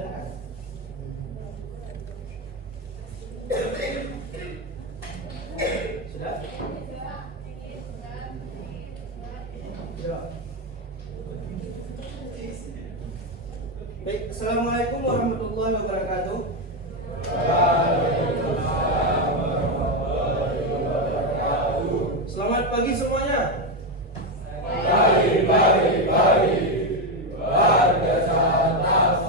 dengar. Sudah? Sudah. Baik, assalamualaikum warahmatullahi wabarakatuh. Selamat pagi semuanya. Pagi. Warga Santas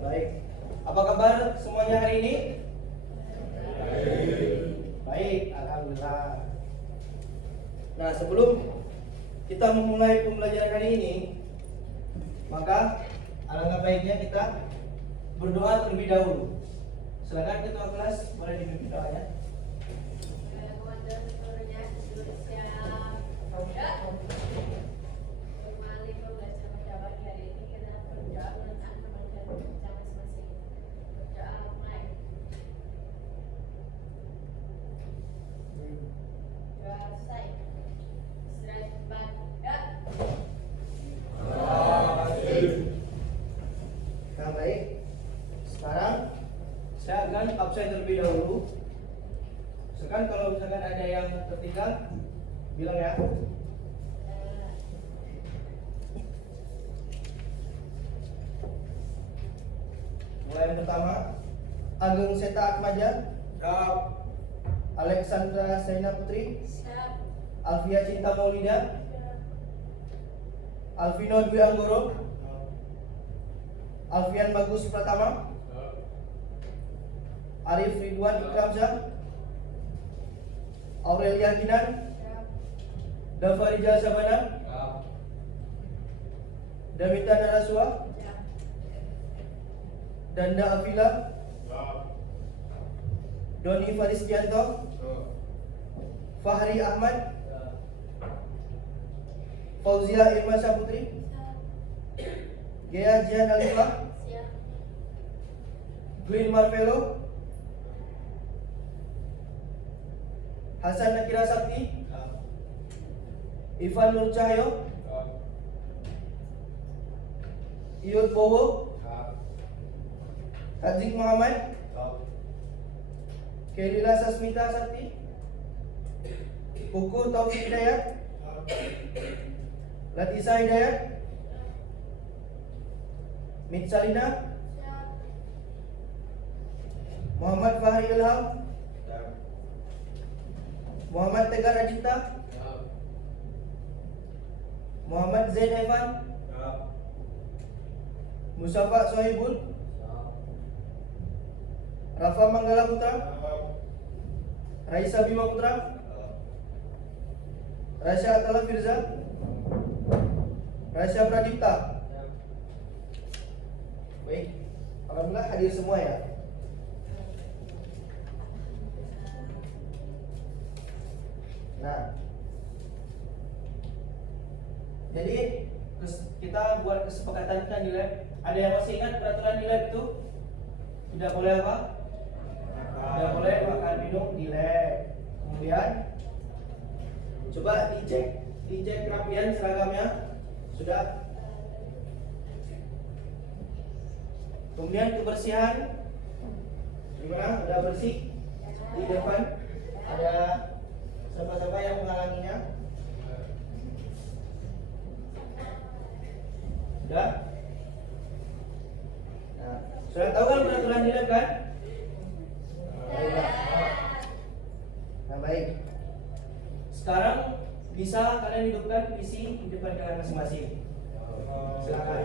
Baik. Apa kabar semuanya hari ini? Baik, alhamdulillah. Nah, sebelum kita memulai pembelajaran hari ini, maka alangkah baiknya kita berdoa terlebih dahulu. Silakan ketua kelas boleh dipimpin doanya. Nah, baik. Sekarang saya akan absen terlebih dahulu. Sekarang kalau misalkan ada yang tertinggal, bilang ya. Mulai yang pertama, Ageng Seta Atmaja, Alexandra Saina Putri, Alfia Cinta Maulida, Alvino Dwi Anggoro, Alfian Bagus Pratama, Arif Ridwan Ikramza, Aurelia Kinan, Dafarija Sabana, Damita Narasua, Danda Afila, Doni Faris Gianto, Fahri Ahmad, Fauzia Irma Saputri, Gea Jian Alifah, Glenn Marvelo, Hasan Nakira Sakti, Ivan Nur Cahyo, Iyut Bowo, Hazik Muhammad, Kelila Sasmita Sakti, Kuku Taufik Hidayat, Latisa Hidayat, Mitsalina, Muhammad Fahri Ilham, Muhammad Tegar Ajita, Muhammad Zain Evan, Musafa Sohibul, Rafa Manggala Putra, Raisa Bima Putra, Rasya Atala Firza, Rasya Pradipta. Baik, alhamdulillah hadir semua ya. Nah, jadi kita buat kesepakatan kan di lab. Ada yang masih ingat peraturan di lab itu? Tidak boleh apa? Tidak boleh makan minum di lab. Kemudian coba dicek kerapian seragamnya. Sudah. Kemudian kebersihan. Gimana? Sudah bersih? Di depan ada siapa-siapa yang menghalanginya? Sudah? Nah, sudah tahu kan peraturan di lab kan? Nah, baik. Sekarang bisa kalian hidupkan PC di depan kalian masing-masing. Silakan.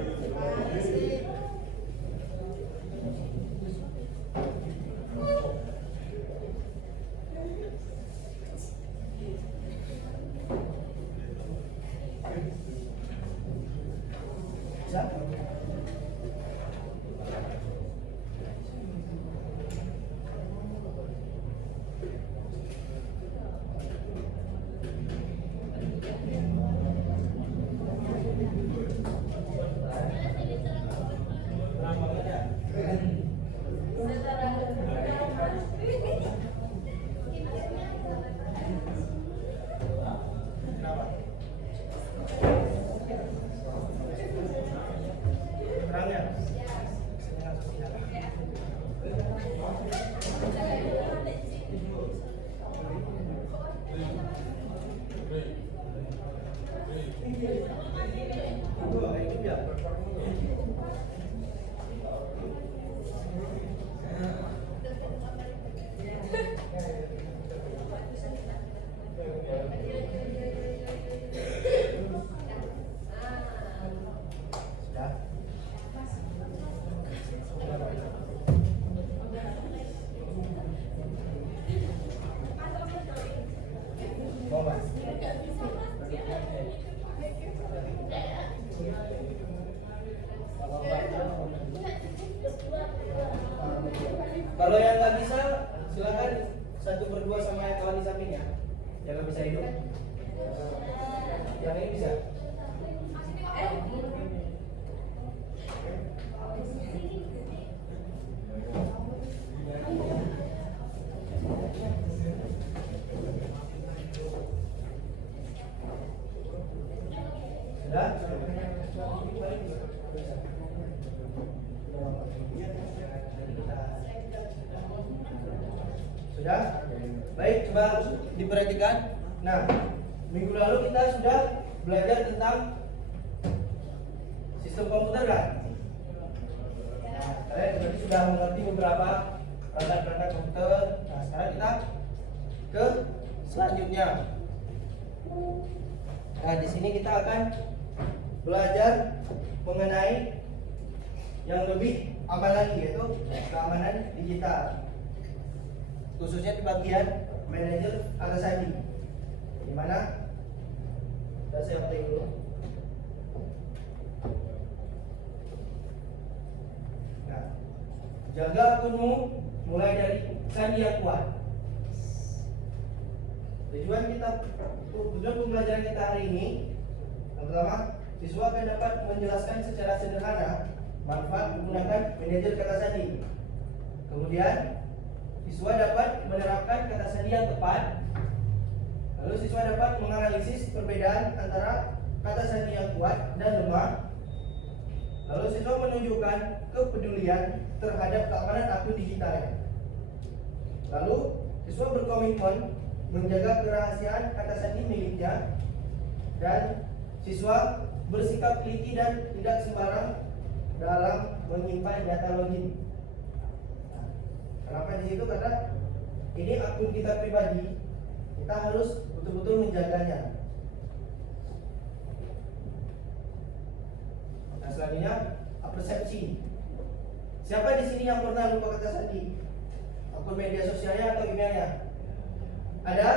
Sudah. Mau Mas? Kalau yang nggak bisa, silakan 1/2 sama yang kawan di sampingnya. Yang nggak bisa hidup. Yang ini bisa. Sudah? Sudah? Baik, coba diperhatikan. Nah, minggu lalu kita sudah belajar tentang sistem komputer kan? Nah, kalian berarti sudah mengerti beberapa perangkat-perangkat komputer. Nah, sekarang kita ke selanjutnya. Nah, di sini kita akan belajar mengenai yang lebih aman lagi, yaitu keamanan digital, khususnya di bagian manajer kata sandi. Di mana? Saya play dulu. Nah, jaga akunmu mulai dari sandi yang kuat. Tujuan pembelajaran kita hari ini, yang pertama, siswa akan dapat menjelaskan secara sederhana manfaat menggunakan manajer kata sandi. Kemudian, siswa dapat menerapkan kata sandi yang tepat. Lalu siswa dapat menganalisis perbedaan antara kata sandi yang kuat dan lemah. Lalu siswa menunjukkan kepedulian terhadap keamanan akun digitalnya. Lalu siswa berkomitmen menjaga kerahasiaan kata sandi miliknya, dan siswa bersikap teliti dan tidak sembarang dalam menyimpan data login. Nah, kenapa di situ? Karena ini akun kita pribadi, kita harus betul-betul menjaganya. Nah, selanjutnya persepsi. Siapa di sini yang pernah lupa kata sandi? Akun media sosialnya atau emailnya? Ada?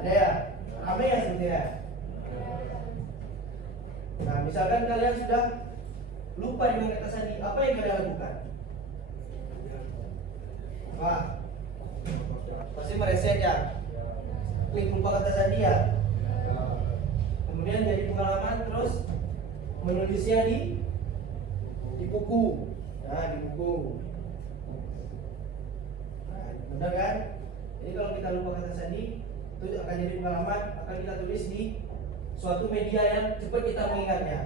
Ada ya? Ramai ya sebetulnya? Nah, misalkan kalian sudah lupa dengan kata sandi, apa yang kalian lakukan? Wah, pasti mereset ya? Klik lupa kata sandi ya? Kemudian jadi pengalaman, terus menulisnya di buku. Nah, di buku. Nah, benar kan? Jadi kalau kita lupa kata sandi, itu akan jadi pengalaman, akan kita tulis di suatu media yang cepat kita mengingatnya.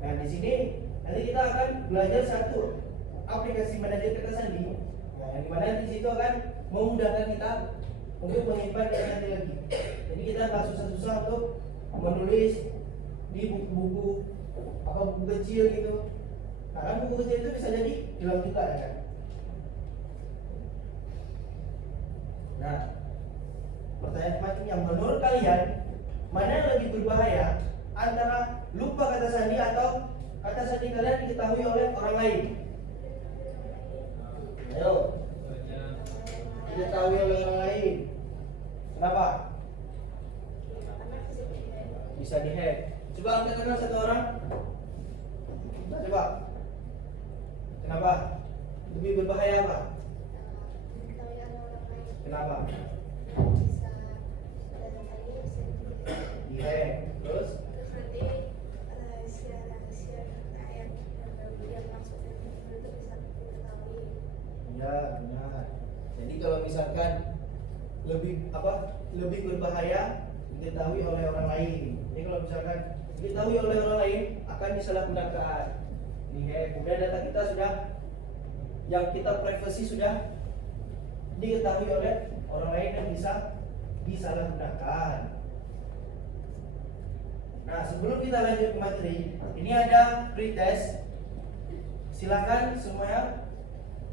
Nah, di sini nanti kita akan belajar satu aplikasi manajer kata sandi. Nah, yang dimana di situ akan memudahkan kita untuk menyimpan kata sandi lagi. Jadi kita nggak susah-susah untuk menulis di buku-buku apa buku kecil gitu. Nah, kan buku kecil itu bisa jadi hilang juga ya kan? Nah, pertanyaan selanjutnya, menurut kalian mana yang lebih berbahaya antara lupa kata sandi atau kata sandi kalian diketahui oleh orang lain? Ayo, diketahui oleh orang lain. Kenapa? Bisa dihack. Coba angkat tangan satu orang. Coba. Kenapa? Lebih berbahaya apa? Kenapa? Dihack. Terus? nanti rahasia yang maksudnya itu bisa diketahui. Ya, benar. Jadi kalau misalkan lebih berbahaya diketahui oleh orang lain. Jadi kalau misalkan diketahui oleh orang lain akan disalahgunakan. Kemudian data kita sudah, yang kita privasi sudah diketahui oleh orang lain dan bisa disalahgunakan. Nah, sebelum kita lanjut ke materi, ini ada pretest. Silakan semuanya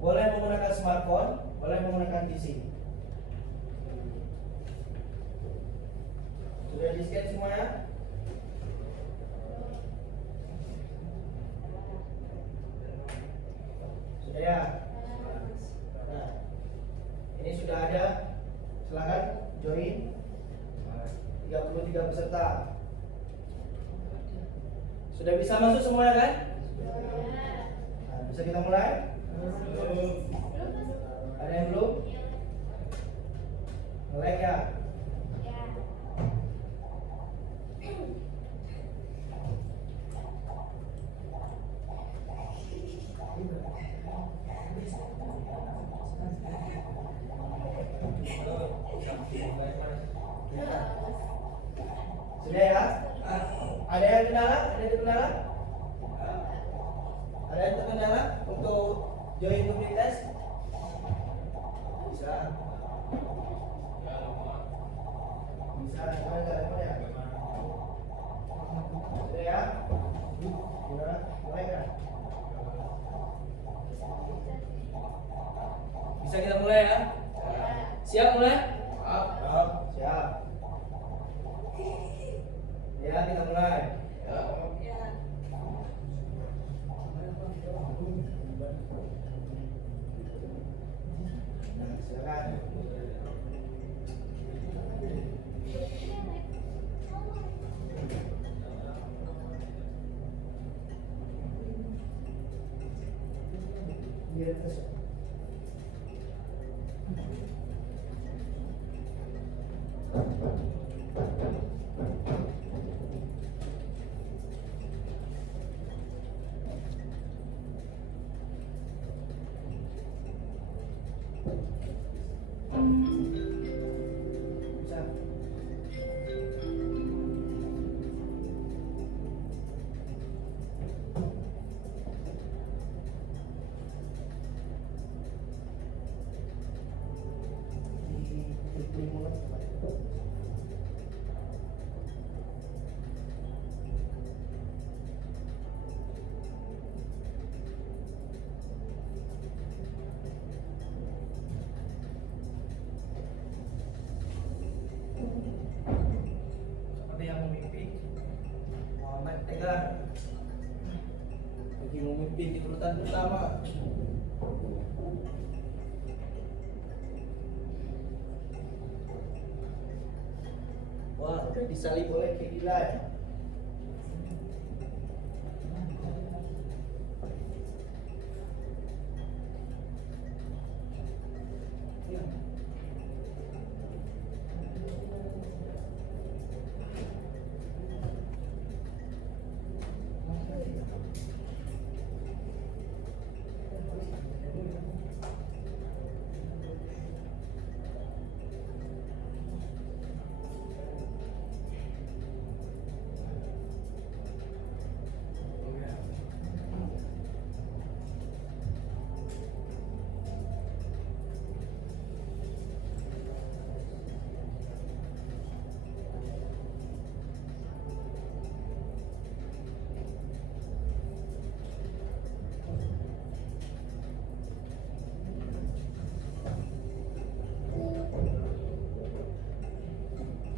boleh menggunakan smartphone, boleh menggunakan PC. Sudah di-scan semuanya? Sudah ya? Nah, ini sudah ada. Silakan join 33 peserta. Sudah bisa masuk semuanya kan? Nah, bisa kita mulai? Ada yang belum? Nge-like ya? Sudah ya? Ada yang kendala? Ada yang terkendala? Ada yang terkendala untuk join komunitas? Bisa. Bisa, gimana caranya ya? Sudah ya? Gimana? Mulai kan? Bisa kita mulai ya? Siap mulai? Siap. Siap. Ya, kita mulai. Nah, silakan. Mirip terus. Bisa. Di mulut. Seperti yang memimpin Muhammad Tegar bagi memimpin di urutan pertama. Wah, udah disalib oleh Kedilan.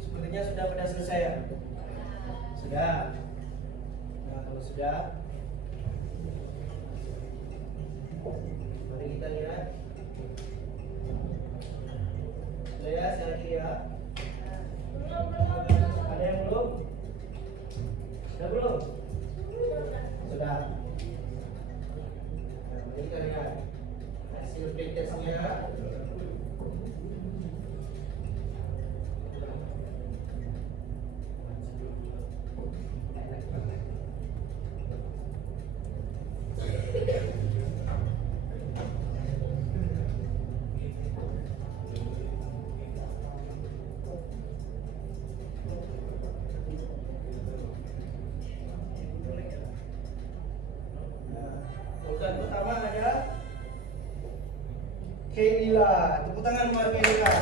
Sepertinya sudah pada selesai ya? Sudah. Nah, kalau sudah, mari kita lihat. Sudah ya, saya lagi ya. Ada yang belum? Sudah belum? Sudah. Nah, mari kita lihat hasil pretestnya. Urutan pertama ada Kedila. Tepuk tangan buat Kedila.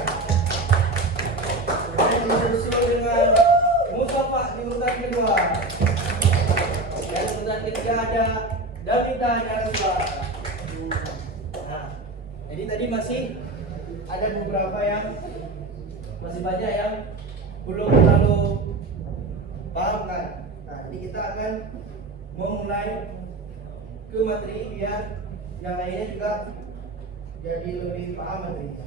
Kemudian disusul dengan Mustafa urutan kedua. Dan urutan ketiga ada Davita Naraswa. Nah, jadi tadi masih ada beberapa yang masih banyak yang belum terlalu paham kan. Nah, jadi kita akan memulai ke materi biar yang lainnya juga jadi lebih paham materinya.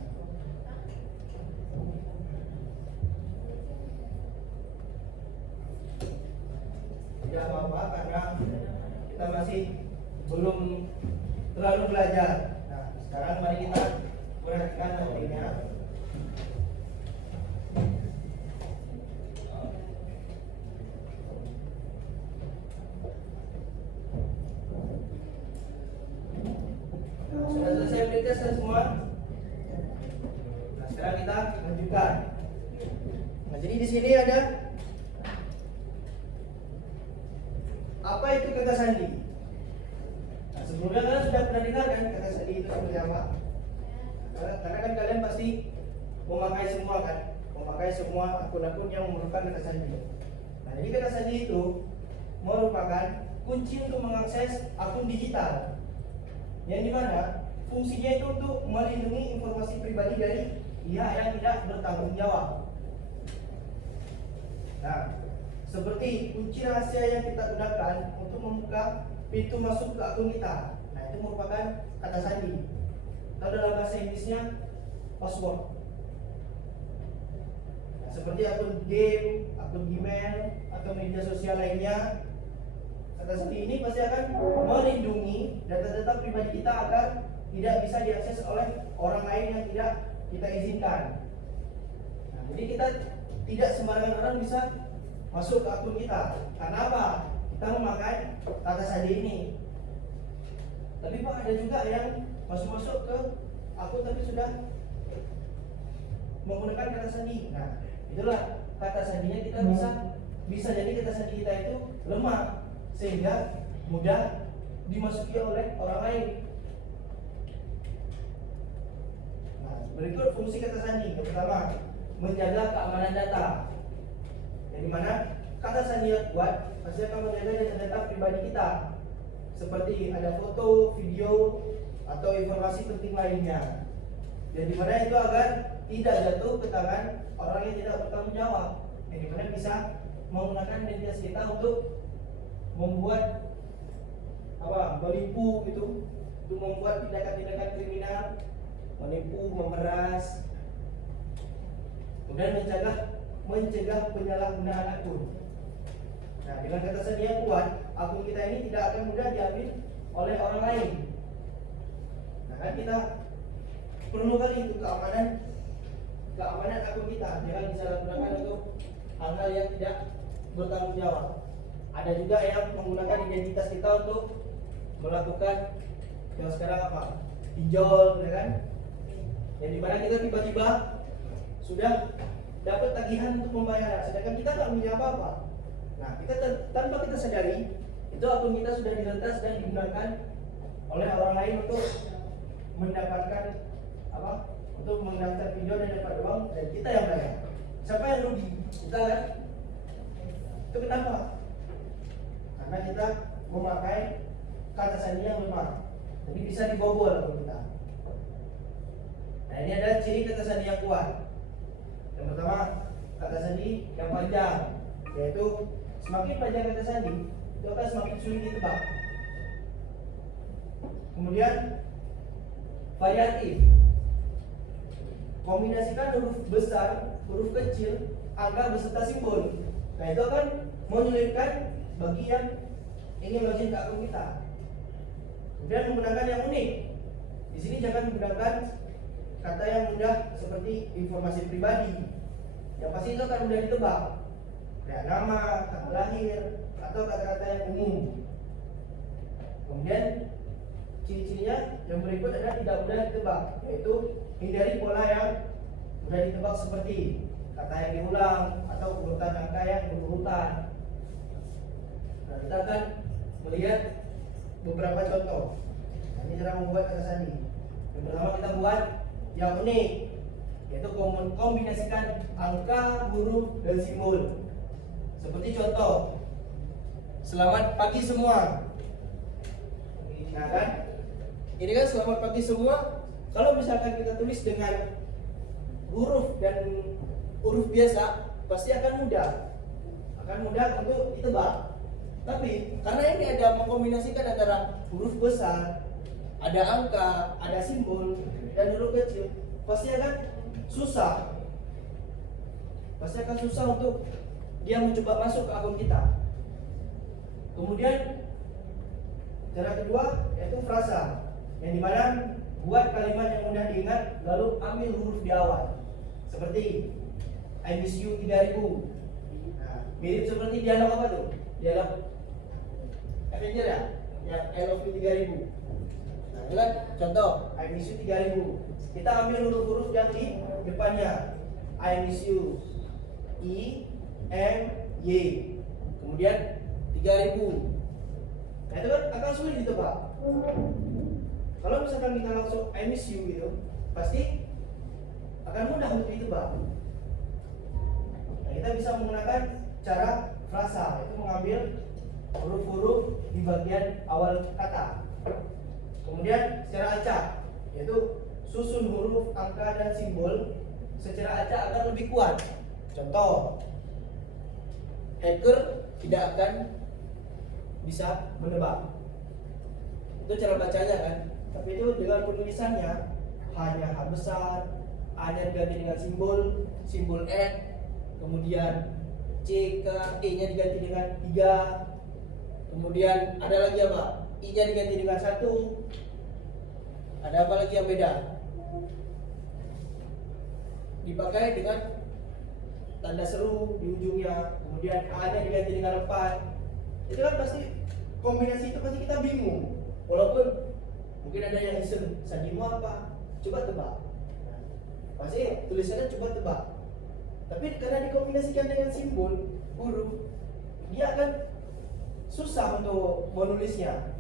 Tidak apa-apa karena kita masih belum terlalu belajar. Nah, sekarang mari kita perhatikan materinya. Nah, sudah selesai belajar semua. Nah, sekarang kita lanjutkan. Nah, jadi di sini ada apa itu kata sandi? Nah, sebelumnya kalian sudah pernah dengar kan kata sandi itu seperti apa? Karena kan kalian pasti memakai semua kan, memakai semua akun-akun yang merupakan kata sandi. Nah, jadi kata sandi itu merupakan kunci untuk mengakses akun digital, yang dimana fungsinya itu untuk melindungi informasi pribadi dari pihak yang tidak bertanggung jawab. Nah, seperti kunci rahasia yang kita gunakan untuk membuka pintu masuk ke akun kita. Nah, itu merupakan kata sandi. Atau dalam bahasa Inggrisnya password. Nah, seperti akun game, akun Gmail, atau media sosial lainnya, kata sandi ini pasti akan melindungi data-data pribadi kita agar tidak bisa diakses oleh orang lain yang tidak kita izinkan. Nah, jadi kita tidak sembarangan orang bisa masuk ke akun kita. Karena apa? Kita memakai kata sandi ini. Tapi Pak, ada juga yang masuk ke akun tapi sudah menggunakan kata sandi. Nah, itulah kata sandinya kita bisa jadi kata sandi kita itu lemah sehingga mudah dimasuki oleh orang lain. Nah, berikut fungsi kata sandi. Yang pertama, menjaga keamanan data. Yang dimana kata sandi yang kuat pasti akan menjaga data-data pribadi kita, seperti ada foto, video, atau informasi penting lainnya. Yang dimana itu agar tidak jatuh ke tangan orang yang tidak bertanggung jawab. Yang dimana bisa menggunakan identitas kita untuk membuat menipu gitu, untuk membuat tindakan-tindakan kriminal, menipu, memeras, kemudian mencegah penyalahgunaan akun. Nah, dengan kata sandi yang kuat, akun kita ini tidak akan mudah diambil oleh orang lain. Nah, kan kita perlu kali itu keamanan akun kita, jangan disalahgunakan untuk hal-hal yang tidak bertanggung jawab. Ada juga yang menggunakan identitas kita untuk melakukan yang sekarang apa? Pinjol, ya kan? Yang dimana kita tiba-tiba sudah dapat tagihan untuk membayar, sedangkan kita nggak punya apa-apa. Nah, kita tanpa kita sadari, itu akun kita sudah diretas dan digunakan oleh orang lain untuk mendapatkan untuk mendaftar pinjol dan dapat uang, dan kita yang bayar. Siapa yang rugi? Kita kan? Itu kenapa? Karena kita memakai kata sandi yang lemah, jadi bisa dibobol akun kita. Nah, ini ada ciri kata sandi yang kuat. Yang pertama, kata sandi yang panjang, yaitu semakin panjang kata sandi itu akan semakin sulit ditebak. Kemudian variatif, kombinasikan huruf besar, huruf kecil, angka beserta simbol. Nah, itu akan menyulitkan bagi yang ingin login ke akun kita. Kemudian menggunakan yang unik. Di sini jangan menggunakan kata yang mudah seperti informasi pribadi, yang pasti itu akan mudah ditebak, kayak nama, tanggal lahir, atau kata-kata yang umum. Kemudian ciri-cirinya yang berikut adalah tidak mudah ditebak, yaitu hindari pola yang mudah ditebak seperti kata yang diulang atau urutan angka yang berurutan. Nah, kita akan melihat beberapa contoh. Nah, ini cara membuat kata sandi. Yang pertama kita buat yang unik, yaitu kombinasikan angka, huruf, dan simbol. Seperti contoh, selamat pagi semua. Nah kan, ini kan selamat pagi semua. Kalau misalkan kita tulis dengan huruf dan huruf biasa, pasti akan mudah untuk ditebak. Tapi karena ini ada mengkombinasikan antara huruf besar, ada angka, ada simbol, dan huruf kecil, pasti akan susah untuk dia mencoba masuk ke akun kita. Kemudian cara kedua yaitu frasa, yang dimana buat kalimat yang mudah diingat lalu ambil huruf di awal. Seperti I miss you 3000. Nah, mirip seperti dialog apa tuh? Dialog Avenger ya? Yang I love you 3000. Nah, itu kan contoh I miss you 3000. Kita ambil huruf-huruf yang di depannya. I miss you I M Y. Kemudian 3000. Nah, itu kan akan sulit ditebak. Kalau misalkan kita langsung I miss you gitu, pasti akan mudah untuk ditebak. Nah, kita bisa menggunakan cara frasa, itu mengambil huruf-huruf di bagian awal kata. Kemudian secara acak, yaitu susun huruf, angka, dan simbol secara acak agar lebih kuat. Contoh, hacker tidak akan bisa menebak. Itu cara bacanya kan. Tapi itu dengan penulisannya hanya H besar, A-nya diganti dengan simbol N, kemudian C ke E-nya diganti dengan 3, kemudian ada lagi apa? I-nya diganti dengan 1. Ada apa lagi yang beda? Dipakai dengan tanda seru di ujungnya, kemudian A-nya diganti dengan 4. Itu kan pasti kombinasi itu pasti kita bingung. Walaupun mungkin ada yang iseng, sandimu apa? Coba tebak. Pasti tulisannya coba tebak. Tapi karena dikombinasikan dengan simbol, huruf, dia akan susah untuk menulisnya.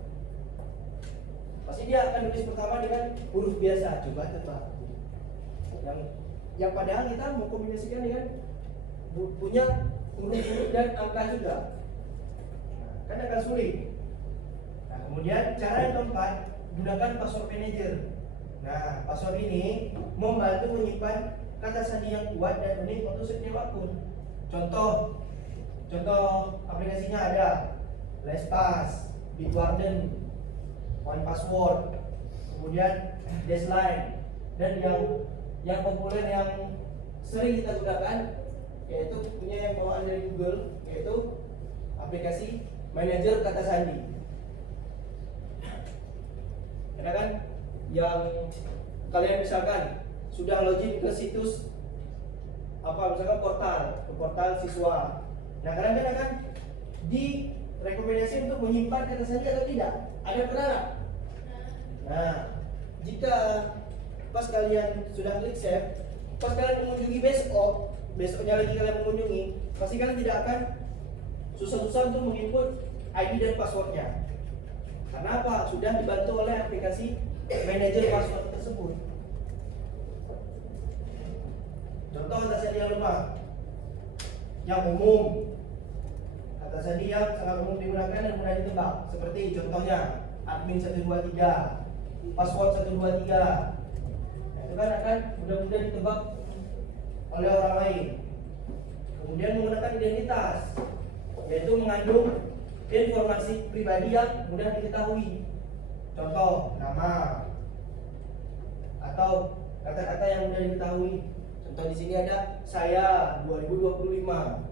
Pasti dia akan nulis pertama dengan huruf biasa, coba tebak. Yang padahal kita mau kombinasikan dengan punya huruf-huruf dan angka juga. Kan akan sulit. Nah, kemudian cara yang keempat, gunakan password manager. Nah, password ini membantu menyimpan kata sandi yang kuat dan unik untuk setiap akun. Contoh aplikasinya ada LastPass, Bitwarden, OnePassword, kemudian Dashlane, dan yang populer yang sering kita gunakan yaitu punya yang bawaan dari Google, yaitu aplikasi manajer kata sandi. Karena kan yang kalian misalkan sudah login ke situs misalkan portal siswa. Nah, kalian kan akan direkomendasi untuk menyimpan kata sandi atau tidak? Ada pernah nggak? Nah, jika pas kalian sudah klik save, pas kalian mengunjungi besoknya lagi kalian mengunjungi, pasti kalian tidak akan susah-susah untuk menginput ID dan passwordnya. Karena apa? Sudah dibantu oleh aplikasi manajer password tersebut. Contoh kata sandi yang lemah, yang umum, kata sandi yang sangat umum digunakan dan mudah ditebak. Seperti contohnya admin 123, password 123. Nah, itu kan akan mudah-mudah ditebak oleh orang lain. Kemudian menggunakan identitas, yaitu mengandung informasi pribadi yang mudah diketahui. Contoh nama atau kata-kata yang mudah diketahui. Contoh di sini ada saya 2025.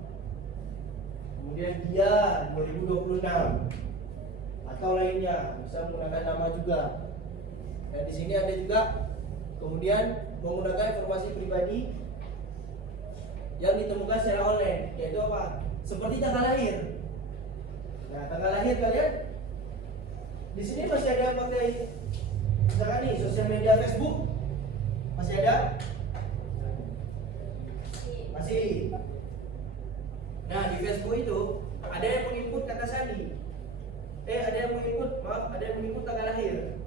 Kemudian dia 2026 atau lainnya, bisa menggunakan nama juga. Dan di sini ada juga kemudian menggunakan informasi pribadi yang ditemukan secara online, yaitu apa? Seperti tanggal lahir. Nah, tanggal lahir kalian di sini masih ada pakai misalkan nih sosial media Facebook, masih ada? Masih. Nah, di Facebook itu ada yang menginput kata sandi. Ada yang menginput tanggal lahir.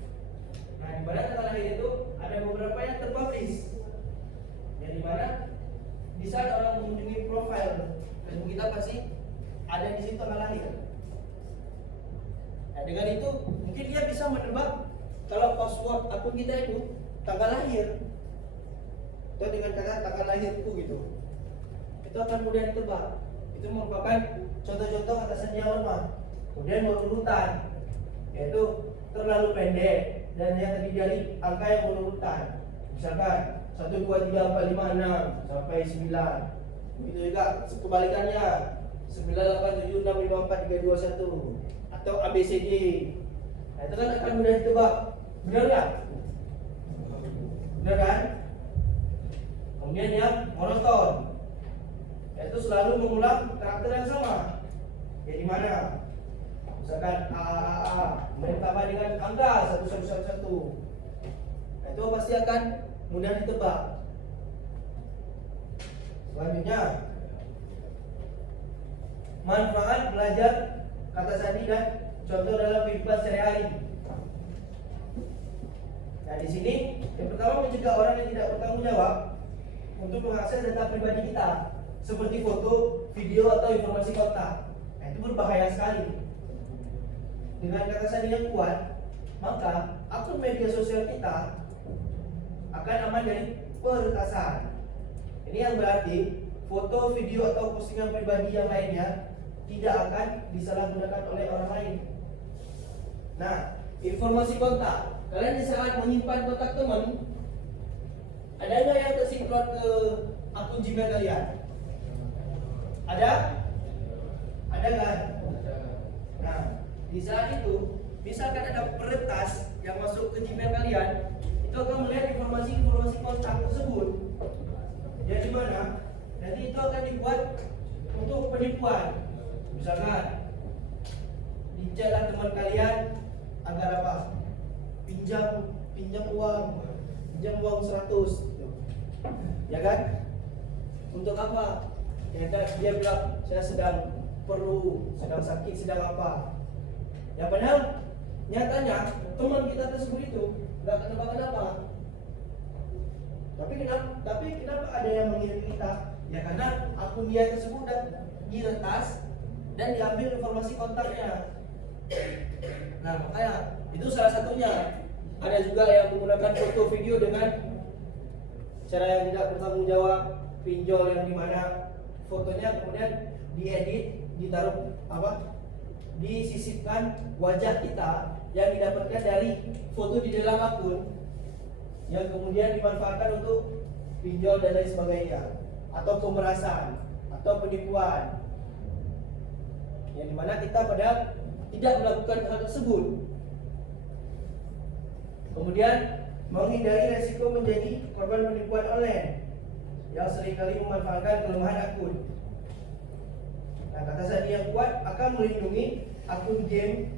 Nah, di mana tanggal lahir itu ada beberapa yang terpublish. Yang di mana di saat orang mengunjungi profil Facebook kita pasti ada di situ tanggal lahir. Nah, dengan itu mungkin dia bisa menebak kalau password akun kita itu tanggal lahir atau dengan kata tanggal lahirku gitu, itu akan mudah ditebak. Itu merupakan contoh-contoh kata sandi yang lemah. Kemudian berurutan, yaitu terlalu pendek dan yang terdiri dari angka yang berurutan. Misalkan 1, 2, 3, 4, 5, 6 sampai 9. Begitu juga kebalikannya 9, 8, 7, 6, 5, 4, 3, 2, 1 atau ABCD. Nah, itu kan akan mudah ditebak. Benar nggak? Benar kan? Kemudian yang monoton, yaitu selalu mengulang karakter yang sama. Ya di mana? Misalkan A, ditambah dengan angka 1, 1, 1, 1. Nah, itu pasti akan mudah ditebak. Selanjutnya, manfaat belajar kata sandi dan contoh dalam kehidupan sehari-hari. Nah, di sini yang pertama mencegah orang yang tidak bertanggung jawab untuk mengakses data pribadi kita, seperti foto, video atau informasi kontak. Nah, itu berbahaya sekali. Dengan kata sandi yang kuat, maka akun media sosial kita akan aman dari peretasan. Ini yang berarti foto, video atau postingan pribadi yang lainnya tidak akan disalahgunakan oleh orang lain. Nah, informasi kontak. Kalian di saat menyimpan kontak teman, ada nggak yang tersinkron ke akun Gmail kalian? Ada? Ada kan? Nah, di saat itu, misalkan ada peretas yang masuk ke Gmail kalian, itu akan melihat informasi-informasi kontak tersebut. Ya di mana? Nanti itu akan dibuat untuk penipuan. Misalkan, dicatlah teman kalian agar apa? Pinjam uang 100, ya kan? Untuk apa? Ya dia bilang saya sedang perlu, sedang sakit, sedang apa? Ya padahal nyatanya teman kita tersebut itu nggak kenapa-kenapa. Tapi kenapa ada yang mengirim kita? Ya karena akun dia tersebut dan diretas dan diambil informasi kontaknya. Nah makanya itu salah satunya. Ada juga yang menggunakan foto video dengan cara yang tidak bertanggung jawab, pinjol yang dimana fotonya kemudian diedit, ditaruh disisipkan wajah kita yang didapatkan dari foto di dalam akun yang kemudian dimanfaatkan untuk pinjol dan lain sebagainya, atau pemerasan atau penipuan yang dimana kita padahal tidak melakukan hal tersebut. Kemudian menghindari resiko menjadi korban penipuan online yang seringkali memanfaatkan kelemahan akun. Nah, kata sandi yang kuat akan melindungi akun game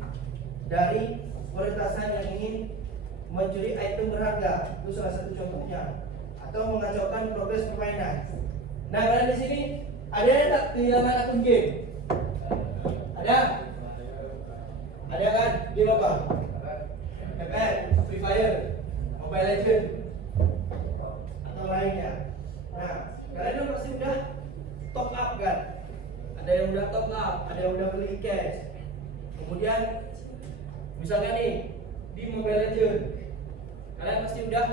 dari peretasan yang ingin mencuri item berharga. Itu salah satu contohnya. Atau mengacaukan progres permainan. Nah, kalian di sini ada yang tak kehilangan akun game? Ada? Ada kan? Game apa? ML, Free Fire, Mobile Legend, atau lainnya. Nah, kalian pasti udah top up kan? Ada yang udah top up, ada yang udah beli cash. Kemudian, misalnya nih di Mobile Legend, kalian pasti udah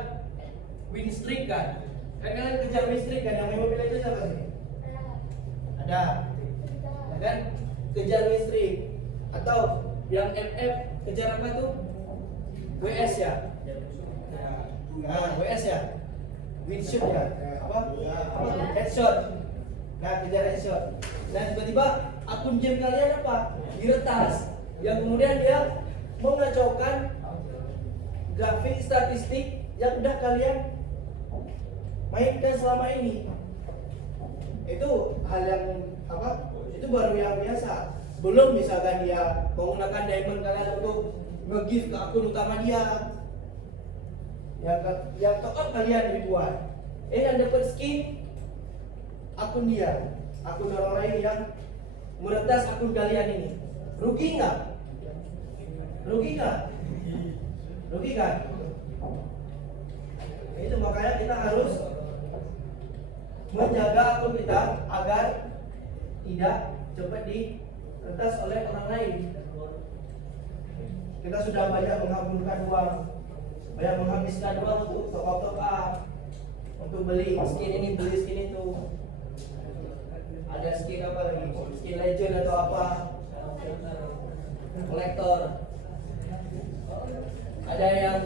win streak kan? Kan kalian kejar win streak kan? Yang main Mobile Legend apa sih? Ada, ya kan? Kejar win streak. Atau yang MF kejar apa tuh? WS ya? Nah, WS ya? Win shoot ya? Apa? Headshot. Nah, kejar headshot. Dan tiba-tiba akun game kalian apa? Diretas. Yang kemudian dia mengacaukan grafik statistik yang udah kalian mainkan selama ini. Itu hal yang apa? Itu baru yang biasa. Belum misalkan dia menggunakan diamond kalian untuk nge-gift ke akun utama dia. Yang top up kalian ribuan. Yang dapat skin akun dia, akun orang lain yang meretas akun kalian ini. Rugi nggak? Rugi nggak? Rugi kan? Itu makanya kita harus menjaga akun kita agar tidak cepat retas oleh orang lain. Kita sudah banyak menghabiskan uang, banyak menghabiskan uang untuk top up, untuk beli skin ini, beli skin itu. Ada skin apa lagi? Skin legend atau apa? Kolektor. Ada yang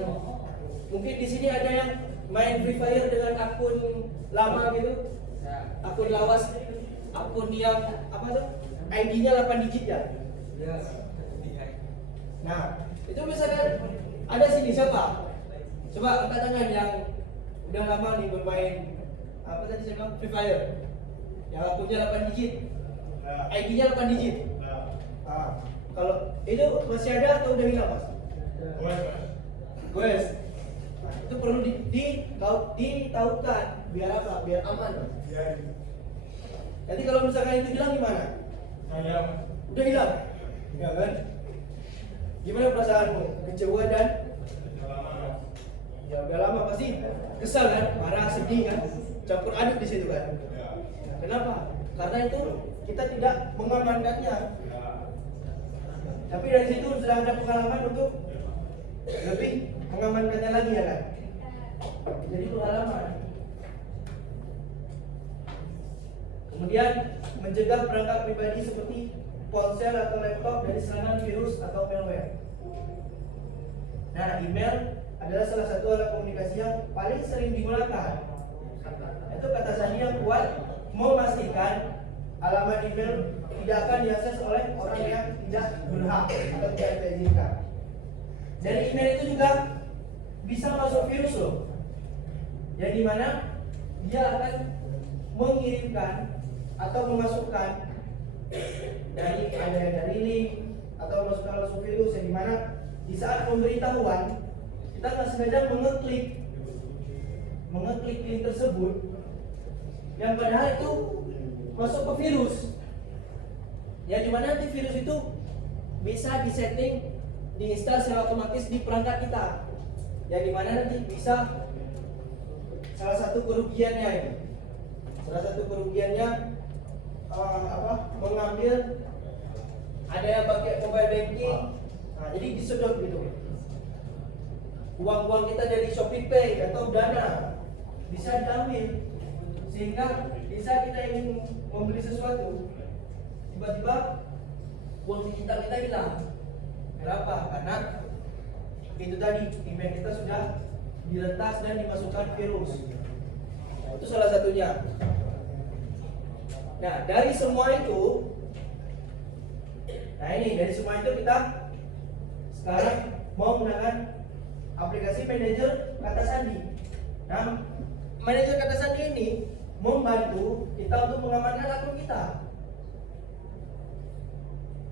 mungkin di sini ada yang main Free Fire dengan akun lama gitu, akun lawas, akun yang apa tuh? ID-nya 8 digit ya. Nah, itu misalkan ada sini siapa? Coba angkat tangan yang udah lama nih bermain apa tadi saya bilang Free Fire. Yang akunnya 8 digit. ID-nya 8 digit. Ah, kalau itu masih ada atau udah hilang, Mas? Guys. Nah, itu perlu ditahukan biar apa? Biar aman. Jadi kalau misalkan itu hilang gimana? Udah hilang. Ya kan? Gimana perasaanmu? Kecewa dan ya udah lama pasti kesal kan, marah, sedih kan, campur aduk di situ kan. Kenapa? Karena itu kita tidak mengamankannya. Tapi dari situ sudah ada pengalaman untuk lebih mengamankannya lagi ya kan. Jadi pengalaman. Kemudian mencegah perangkat pribadi seperti ponsel atau laptop dari serangan virus atau malware. Nah, email adalah salah satu alat komunikasi yang paling sering digunakan. Itu kata sandi yang kuat memastikan alamat email tidak akan diakses oleh orang yang tidak berhak atau tidak diizinkan. Dari email itu juga bisa masuk virus loh, yang dimana dia akan mengirimkan atau memasukkan dari link atau memasukkan langsung virus, yang dimana di saat pemberitahuan kita nggak sengaja mengeklik link tersebut yang padahal itu masuk ke virus, yang dimana nanti virus itu bisa disetting, diinstal secara otomatis di perangkat kita, yang dimana nanti bisa salah satu kerugiannya mengambil, ada yang pakai mobile banking, nah, jadi disedot gitu. Uang kita dari Shopee Pay atau Dana bisa diambil, sehingga bisa kita ingin membeli sesuatu, tiba-tiba uang digital kita hilang. Kenapa? Karena itu tadi email kita sudah diretas dan dimasukkan virus. Nah, itu salah satunya. Nah, dari semua itu kita sekarang mau menggunakan aplikasi manajer kata sandi. Nah, manajer kata sandi ini membantu kita untuk mengamankan akun kita.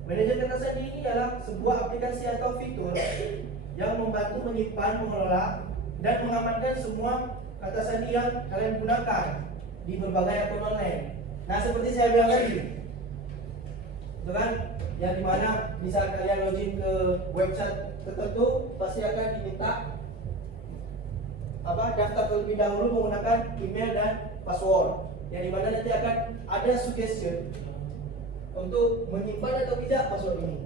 Manajer kata sandi ini adalah sebuah aplikasi atau fitur yang membantu menyimpan, mengelola, dan mengamankan semua kata sandi yang kalian gunakan di berbagai akun online. Nah, seperti saya bilang tadi, itu kan, yang dimana bisa kalian login ke website tertentu pasti akan diminta daftar terlebih dahulu menggunakan email dan password, yang dimana nanti akan ada suggestion untuk menyimpan atau tidak password ini.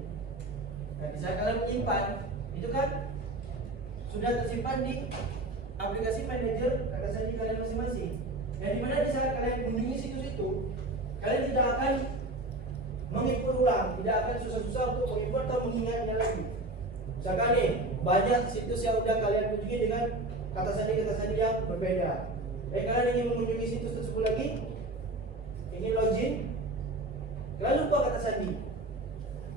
Nah, di saat kalian menyimpan, itu kan sudah tersimpan di aplikasi manajer kata sandi kalian masing-masing. Yang dimana di saat kalian mengunjungi situs itu, kalian tidak akan menginput ulang, tidak akan susah-susah untuk menginput atau mengingatnya lagi. Misalkan nih, banyak situs yang udah kalian kunjungi dengan kata sandi yang berbeda. Kalian ingin mengunjungi situs tersebut lagi, ingin login, kalian lupa kata sandi.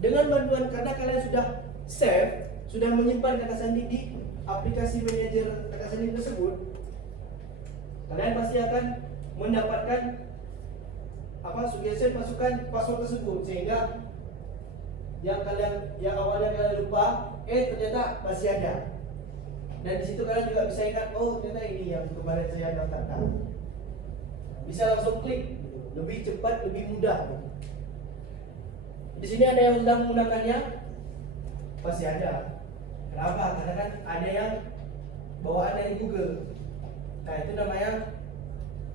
Dengan bantuan, karena kalian sudah save, sudah menyimpan kata sandi di aplikasi manajer kata sandi tersebut, kalian pasti akan mendapatkan suggestion masukkan password tersebut, sehingga yang awalnya kalian lupa, ternyata masih ada. Dan di situ kalian juga bisa ingat, oh ternyata ini yang kemarin saya daftarkan. Bisa langsung klik, lebih cepat, lebih mudah. Di sini ada yang sedang menggunakannya, pasti ada. Kenapa? Karena kan ada yang bawaan dari Google. Nah, itu namanya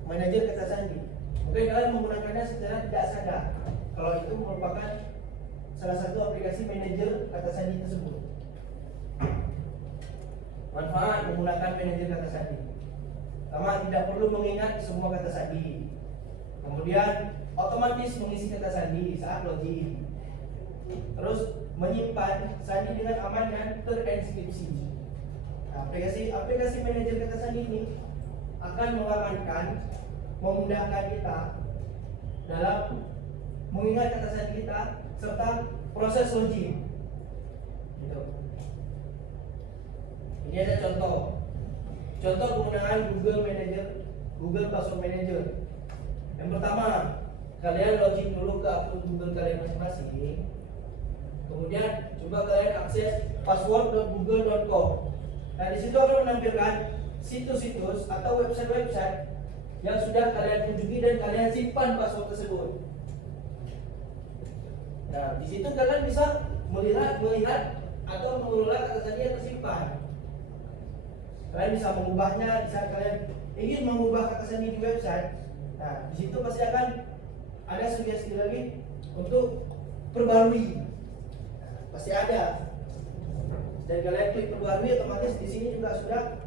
manajer kata sandi. Mungkin kalian menggunakannya secara tidak sadar, kalau itu merupakan salah satu aplikasi manajer kata sandi tersebut. Manfaat menggunakan manajer kata sandi. Pertama, tidak perlu mengingat semua kata sandi. Kemudian otomatis mengisi kata sandi saat login. Terus menyimpan sandi dengan aman dan terenkripsi. Nah, aplikasi manajer kata sandi ini akan mengamankan, memudahkan kita dalam mengingat kata sandi kita serta proses login. Gitu. Ini ada contoh penggunaan Google Manager, Google Password Manager. Yang pertama, kalian login dulu ke akun Google kalian masing-masing. Kemudian coba kalian akses password.google.com. Nah, di situ akan menampilkan situs-situs atau website-website yang sudah kalian kunjungi dan kalian simpan password tersebut. Nah, di situ kalian bisa melihat atau mengelola kata sandi yang tersimpan. Kalian bisa mengubahnya, bisa kalian ingin mengubah kata sandi di website. Nah, di situ pasti akan ada sugesti lagi untuk perbarui. Nah, pasti ada. Dan kalian klik perbarui, otomatis di sini juga sudah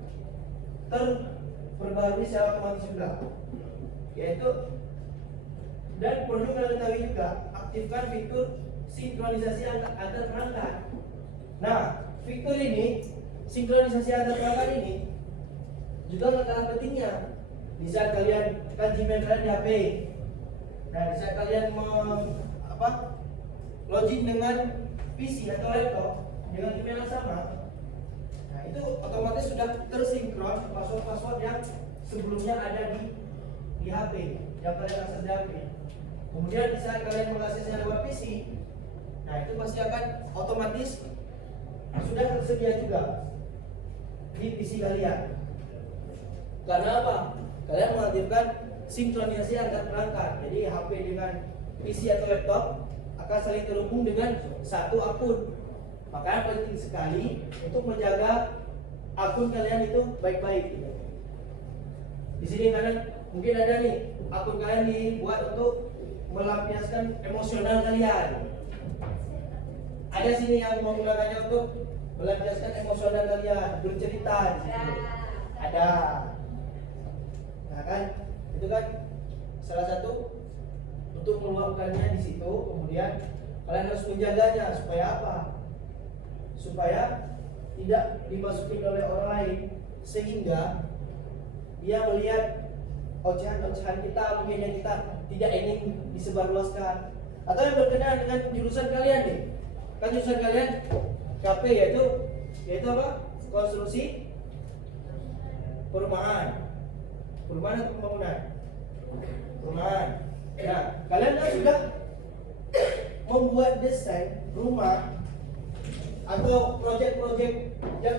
terperbarui secara otomatis juga. Yaitu, dan perlu kalian ketahui juga, aktifkan fitur sinkronisasi antar perangkat. Nah, fitur ini, sinkronisasi antar perangkat ini juga nggak kalah pentingnya. Bisa kalian kan Gmail kalian di HP. Nah, bisa kalian login dengan PC atau laptop dengan email yang sama. Nah, itu otomatis sudah tersinkron password-password yang sebelumnya ada di HP, yang kalian akses di HP. Kemudian bisa kalian mengaksesnya lewat PC. Nah, itu pasti akan otomatis sudah tersedia juga di PC kalian. Karena apa? Kalian mengaktifkan sinkronisasi antar perangkat. Jadi HP dengan PC atau laptop akan saling terhubung dengan satu akun. Makanya penting sekali untuk menjaga akun kalian itu baik-baik. Di sini kalian mungkin ada nih akun kalian dibuat untuk melampiaskan emosional kalian. Ada sini yang menggunakannya untuk melampiaskan emosional kalian, bercerita di situ. Ada. Nah kan, itu kan salah satu untuk meluapkannya di situ. Kemudian kalian harus menjaganya supaya apa? Supaya tidak dimasukin oleh orang lain, sehingga dia melihat ocehan-ocehan kita mungkin yang kita tidak ingin disebarluaskan, atau yang berkenaan dengan jurusan kalian nih. Kan jurusan kalian KP yaitu apa? Konstruksi perumahan atau pembangunan? Perumahan. Nah, kalian kan sudah membuat desain rumah atau proyek-proyek yang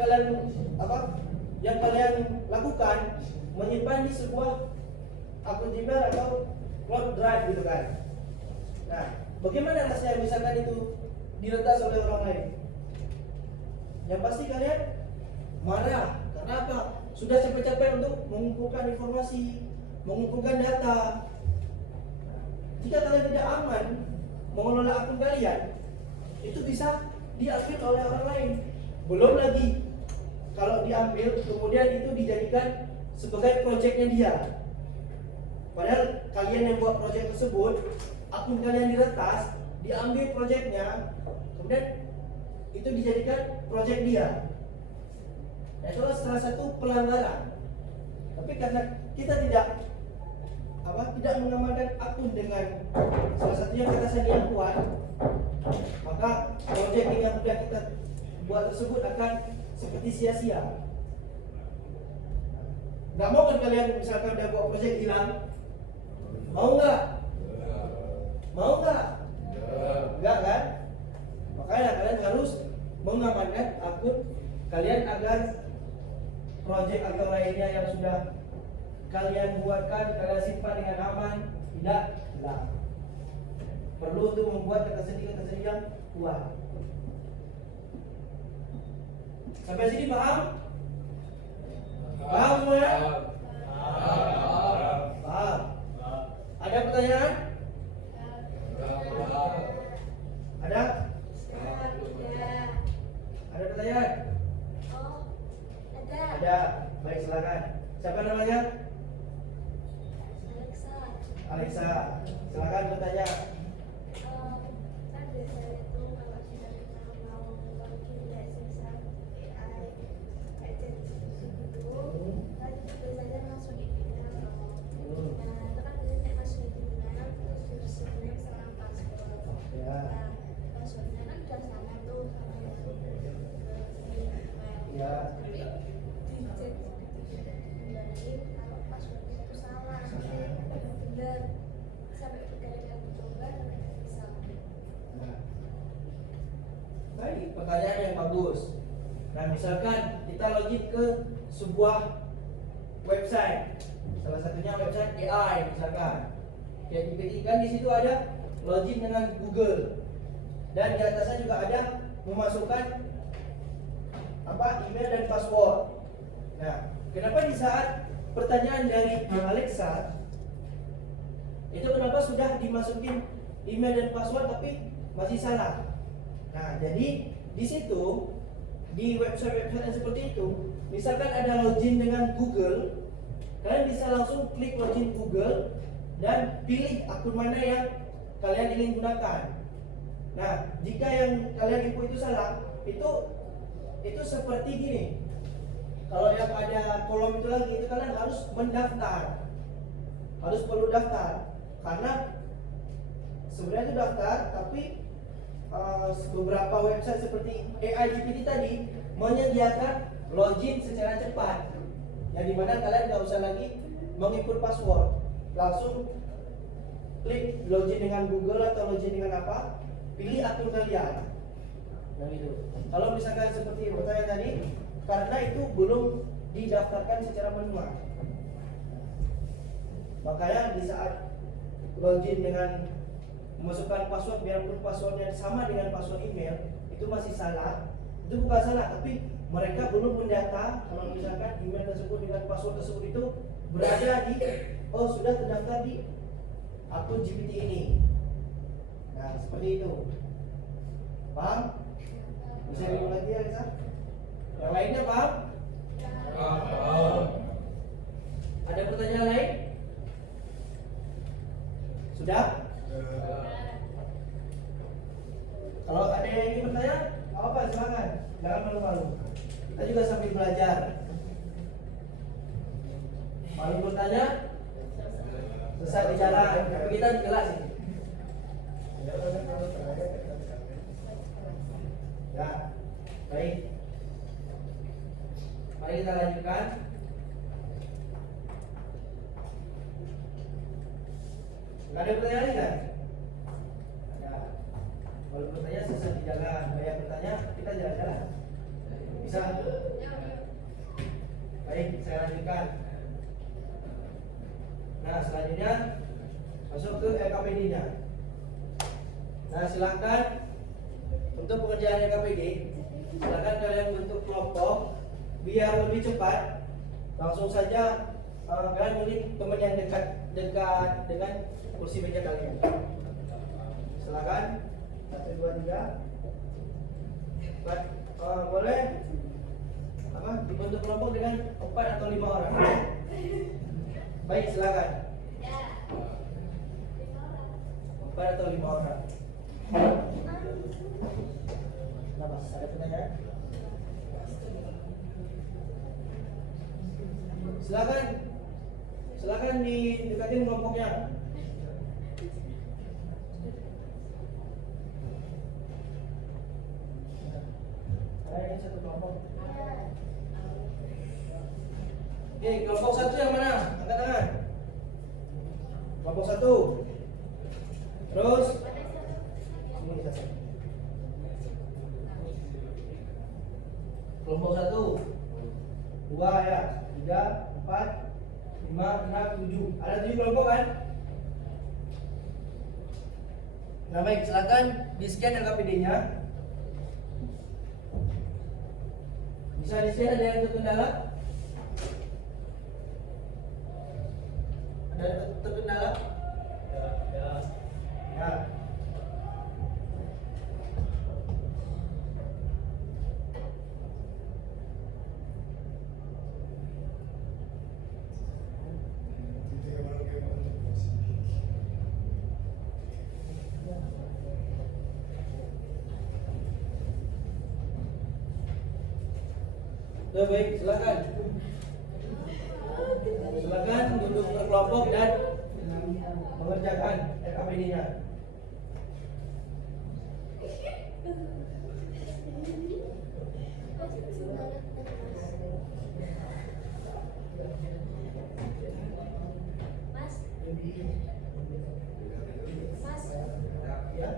kalian lakukan, menyimpan di sebuah akun Gmail atau cloud drive gitu kan. Nah, bagaimana rasanya misalkan itu diretas oleh orang lain? Yang pasti kalian marah. Karena apa? Sudah capek-capek untuk mengumpulkan informasi, mengumpulkan data. Jika kalian tidak aman mengelola akun kalian, itu bisa diambil oleh orang lain. Belum lagi kalau diambil kemudian itu dijadikan sebagai proyeknya dia. Padahal kalian yang buat proyek tersebut, akun kalian diretas, diambil proyeknya, kemudian itu dijadikan proyek dia. Nah, itu salah satu pelanggaran. Tapi karena kita tidak mengamankan akun dengan salah satunya kata sandi yang kuat, maka proyek yang sudah kita buat tersebut akan seperti sia-sia. Gak mau kan kalian misalkan udah buat proyek hilang? Mau nggak? Mau nggak? Enggak kan? Makanya kalian harus mengamankan akun kalian agar proyek atau lainnya yang sudah kalian buatkan, kalian simpan dengan aman, tidak hilang. Perlu untuk membuat kata sandi yang kuat. Sampai sini paham? Paham semuanya? Paham. Ada pertanyaan? Ada? silakan. Siapa namanya? Alexa. Alexa. Silakan bertanya. Kan biasanya itu kalau kita mau login kayak misal AI agent gitu, kan itu biasanya langsung di email. Nah, itu kan biasanya masuk di email terus username sama password. Ya. Nah, passwordnya kan udah sama tuh sama yang di email. Ya. Tapi di chat dari kalau passwordnya itu salah, bener sampai berkali-kali coba tapi nggak bisa. Nah. Baik, pertanyaan yang bagus. Nah, misalkan kita login ke sebuah website, salah satunya website AI misalkan. Jadi kan di situ ada login dengan Google dan di atasnya juga ada memasukkan apa email dan password. Nah, kenapa di saat pertanyaan dari Alexa itu kenapa sudah dimasukin email dan password tapi masih salah? Nah, jadi di situ di website-website yang seperti itu, misalkan ada login dengan Google, kalian bisa langsung klik login Google dan pilih akun mana yang kalian ingin gunakan. Nah, jika yang kalian input itu salah, itu seperti gini. Kalau yang ada kolom itu lagi, itu kalian harus mendaftar, harus perlu daftar, karena sebenarnya itu daftar, tapi beberapa website seperti AI GPT tadi menyediakan login secara cepat, yang dimana kalian nggak usah lagi menginput password, langsung klik login dengan Google atau login dengan apa, pilih akun kalian. Nah itu. Kalau misalkan seperti pertanyaan tadi, karena itu belum didaftarkan secara manual, makanya di saat login dengan memasukkan password, biarpun passwordnya sama dengan password email, itu masih salah. Itu bukan salah, tapi mereka belum mendata kalau misalkan email tersebut dengan password tersebut itu berada di sudah terdaftar di akun GPT ini. Nah, seperti itu. Paham? Bisa diulang lagi ya, Lisa? Yang lainnya paham? Ada pertanyaan lain? Sudah? Kalau ada yang ingin bertanya, apa silakan, jangan malu-malu. Kita juga sambil belajar. Malu bertanya, sesat di jalan, tapi kita di kelas ini. Ya, baik. Mari kita lanjutkan. Nggak ada pertanyaan lagi kan? Ada. Kalau bertanya sesat di jalan, banyak bertanya kita jalan-jalan. Bisa? Baik, saya lanjutkan. Nah, selanjutnya masuk ke LKPD-nya. Nah, silakan untuk pengerjaan LKPD, silakan kalian bentuk kelompok biar lebih cepat. Langsung saja kalian pilih teman yang dekat dengan kursi meja kalian. Silakan. 1, 2, 3. Boleh dibentuk kelompok dengan 4 atau 5 orang. Baik, silakan. 4 atau 5 orang. Kenapa? Ada pertanyaan? Silakan didekatin kelompoknya. Ini satu kelompok. Oke, kelompok 1 yang mana? Angkat tangan. Kelompok 1. Terus ini satu. Kelompok 1, 2 ya, 3, 4, 5, 6, 7. Ada 7 kelompok kan? Nah baik, silakan di scan LKPD-nya. Bisa di scan, ada yang terkendala? Ada terkendala? Ya. Ya, baik, silakan. Silakan duduk berkelompok dan mengerjakan RKPD-nya. Mas, Mas, Ya.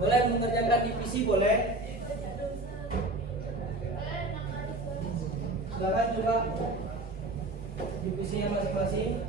Boleh mengerjakan divisi, boleh. Silakan juga divisinya masing-masing.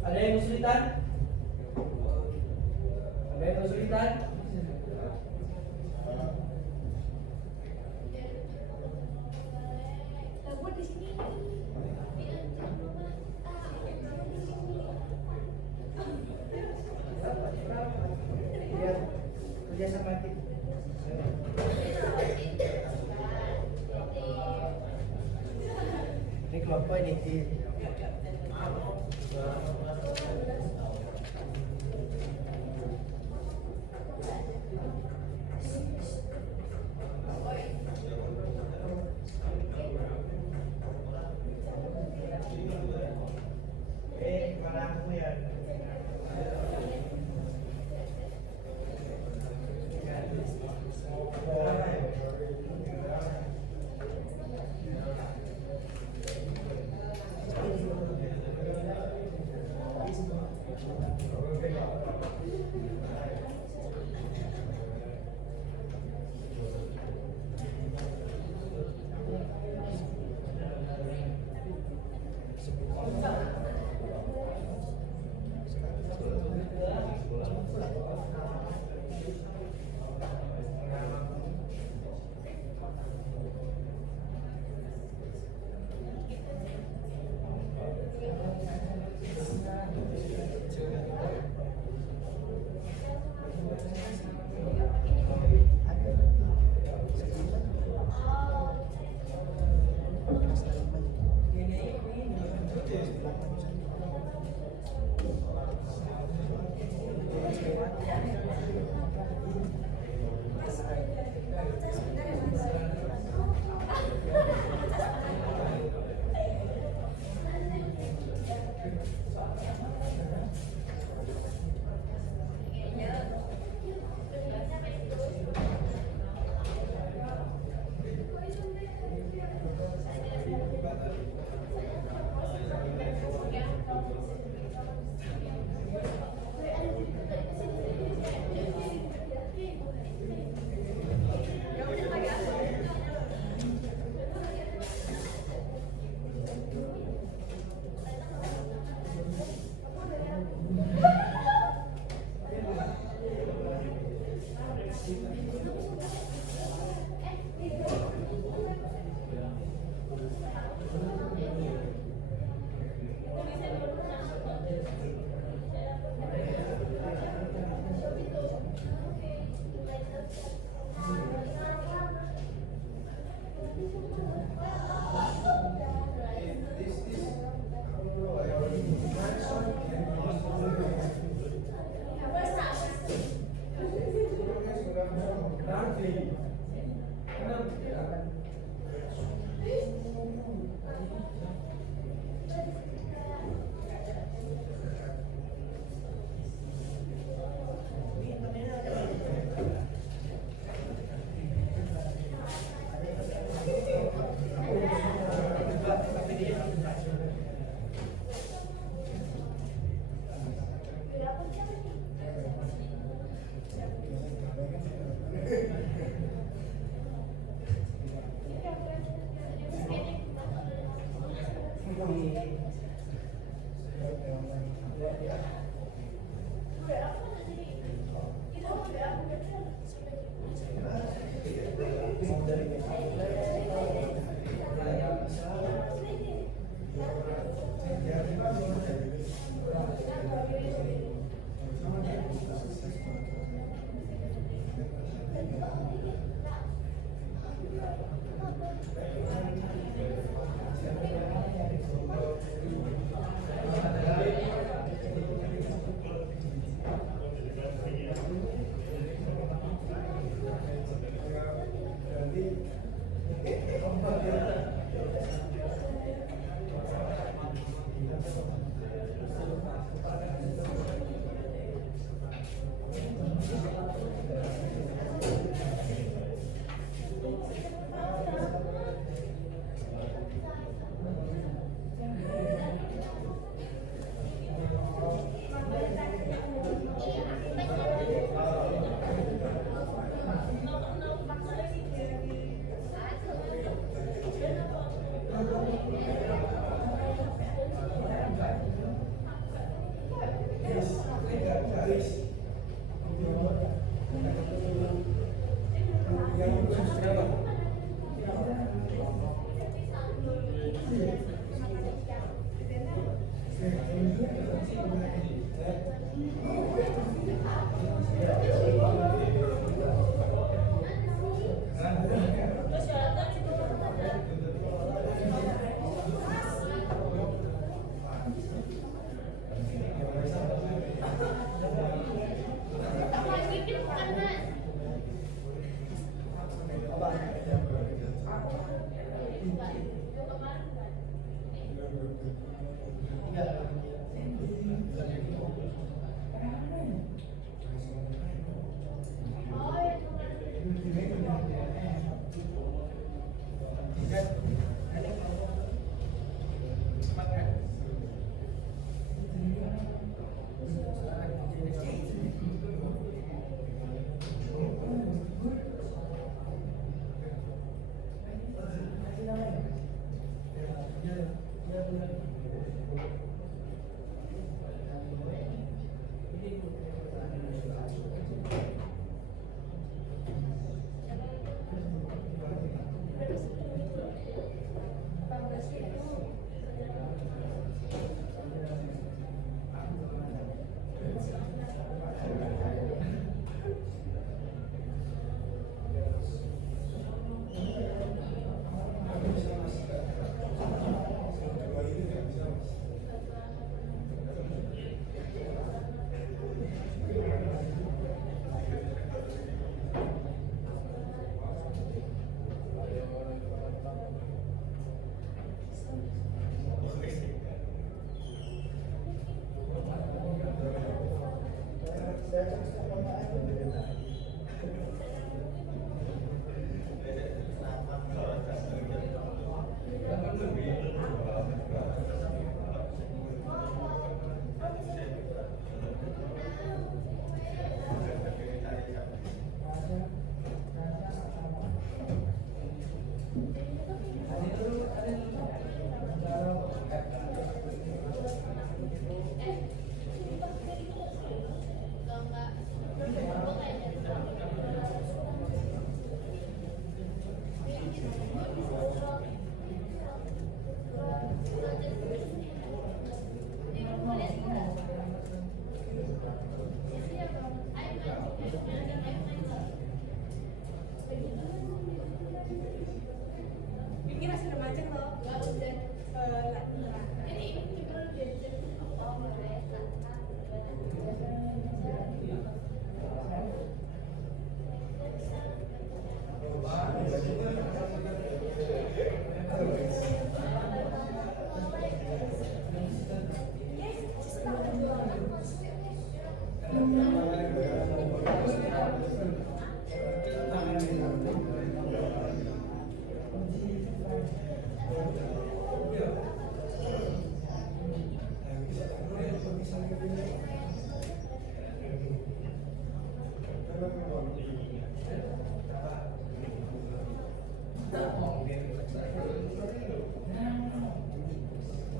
Ada yang kesulitan? Ada yang kesulitan? gabut di sini. Biar kerja sama tim. Ini kelompok ini tim. Kemana aku ya?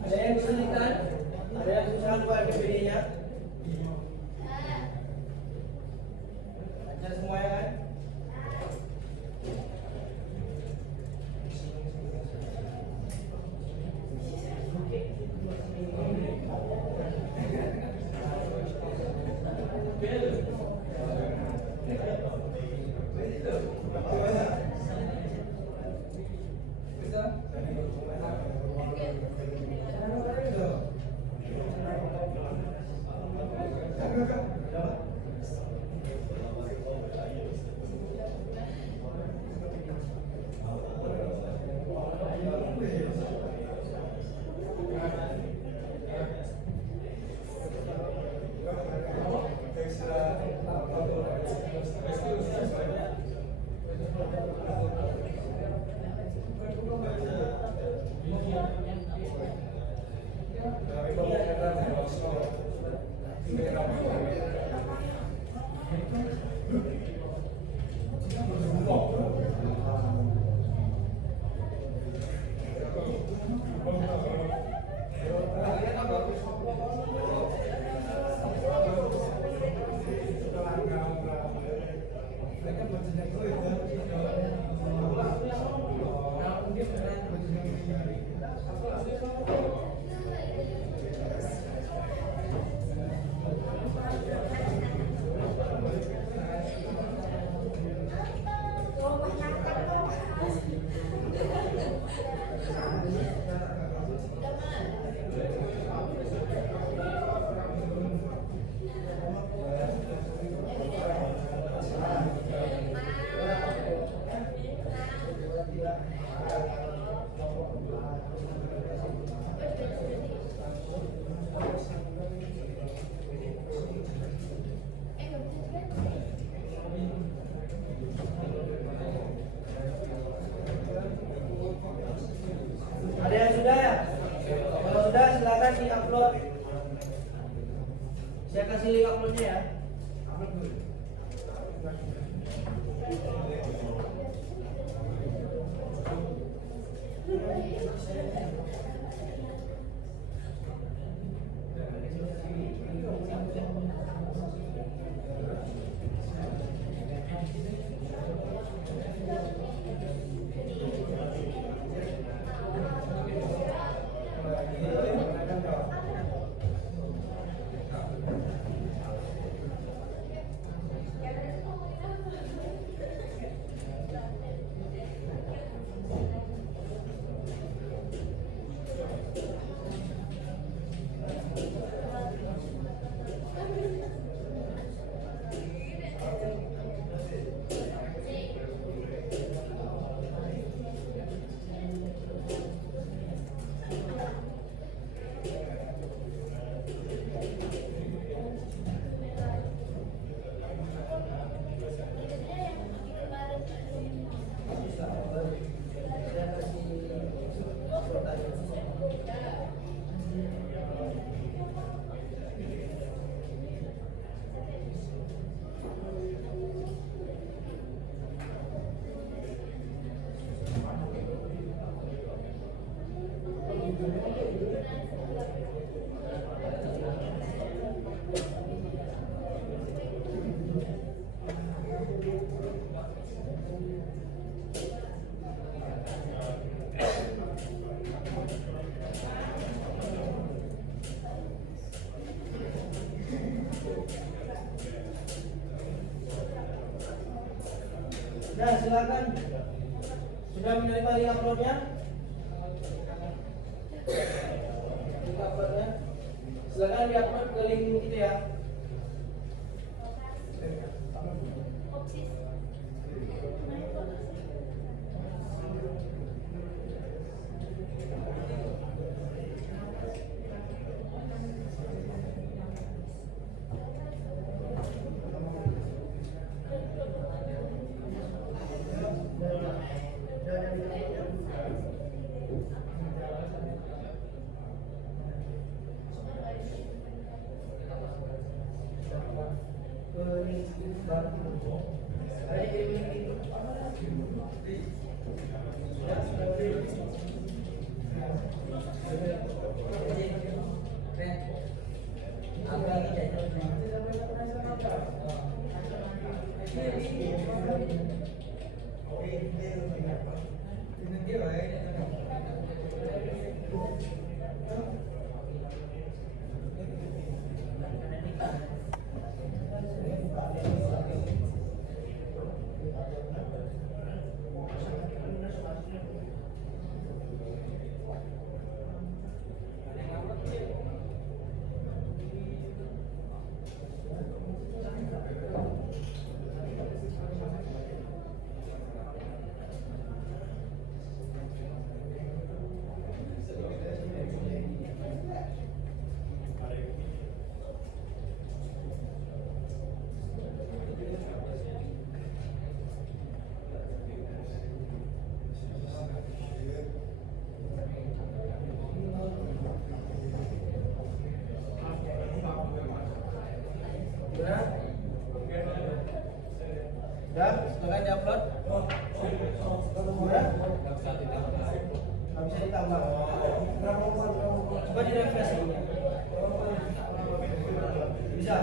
Ada yang kesulitan? Ada yang kesulitan buat DPD-nya? Lancar semua ya kan? Ada yang sudah ya? Kalau sudah silakan di upload. Saya kasih link uploadnya ya. Nah, silakan. Sudah menerima link uploadnya? Link uploadnya. Silakan diupload ke link itu ya. Opsi. Udah, silakan diupload. Udah? Nggak bisa ditambah. Coba di refresh dulu. Bisa.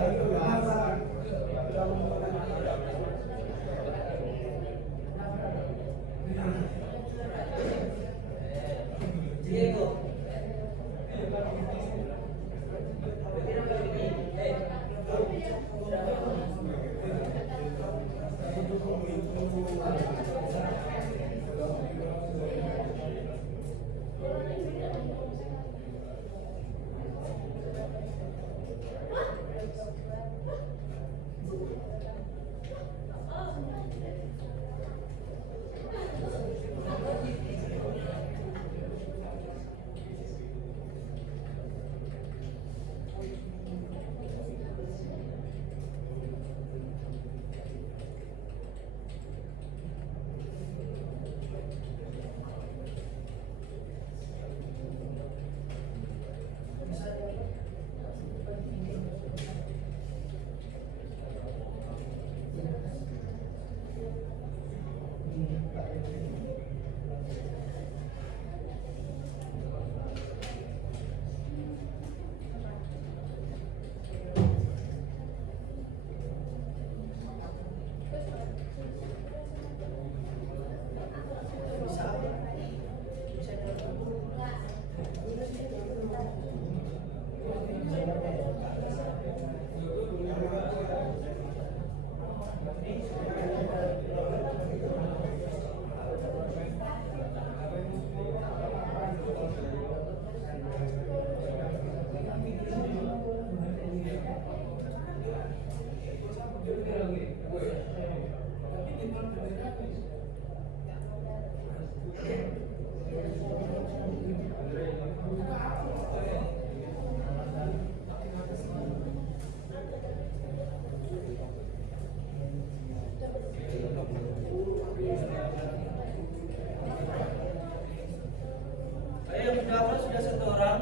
Ayo, sudah satu orang.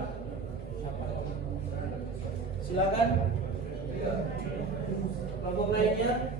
Silakan. Kelompok lainnya.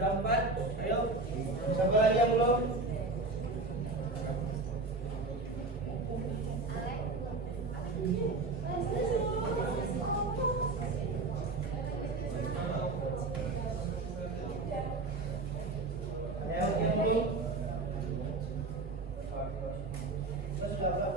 Sudah 4. Ayo. Siapa lagi yang belum? Ada yang belum? Sudah belum?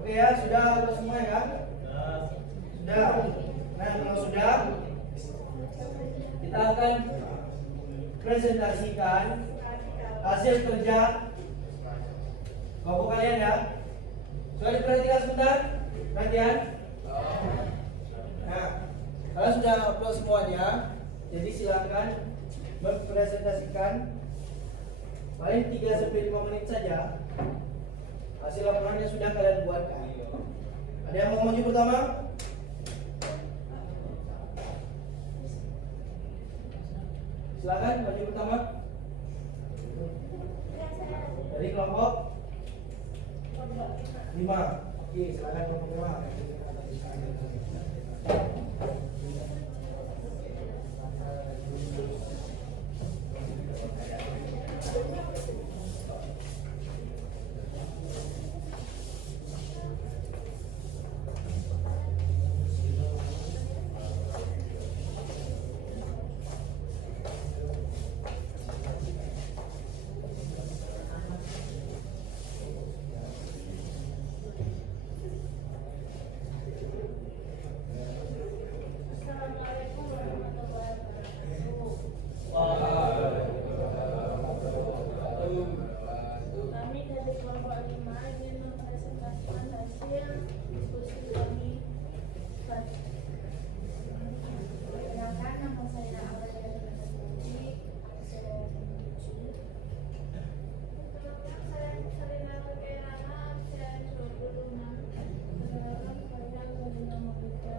Oke ya, sudah semua ya? Sudah. Nah, kalau sudah, kita akan presentasikan hasil kerja kelompok kalian ya. Sudah diperhatikan sebentar? Perhatian. Nah, kalau sudah upload semuanya, jadi silakan mempresentasikan paling 3-5 menit saja hasil laporan yang sudah kalian buatkan. Ada yang mau maju pertama? Silakan maju pertama. Dari kelompok 5. Oke, silakan kelompok 5. Assalamualaikum warahmatullahi wabarakatuh. Kami dari kelompok 5 ingin mempresentasikan hasil diskusi kami. Perkenalkan, nama saya Aurelia Putri, saya 7. Perkenalkan, saya Salina Pekirana, saya 26. Perkenalkan, saya Galina Mokita.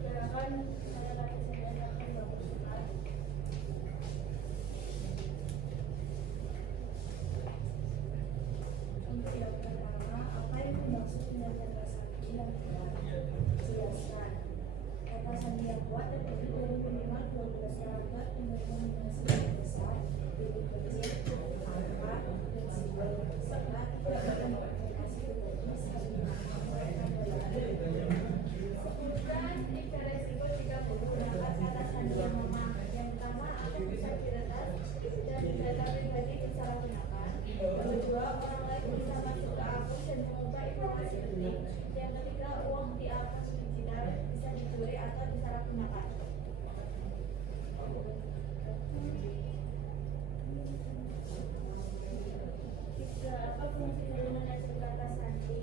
Perkenalkan, saya Lati Sedaya Bagus. Untuk yang pertama, apa yang dimaksud dengan kata sandi yang kuat? Jelaskan. Kata sandi yang kuat terdiri dari minimal 12 kalimat dengan kombinasi yang besar, huruf kecil, angka, dan simbol, serta tidak akan kombinasi berbagai sandi. Sebutkan 3 resiko jika menggunakan kata sandi yang lemah. Yang pertama, akan bisa diretas dan data pribadi disalahgunakan. Yang kedua, orang lain bisa masuk ke akun dan mengubah informasi penting. Yang ketiga, uang di akun digital bisa dicuri atau disalahgunakan. Tiga, apa fungsi dari manajer kata sandi?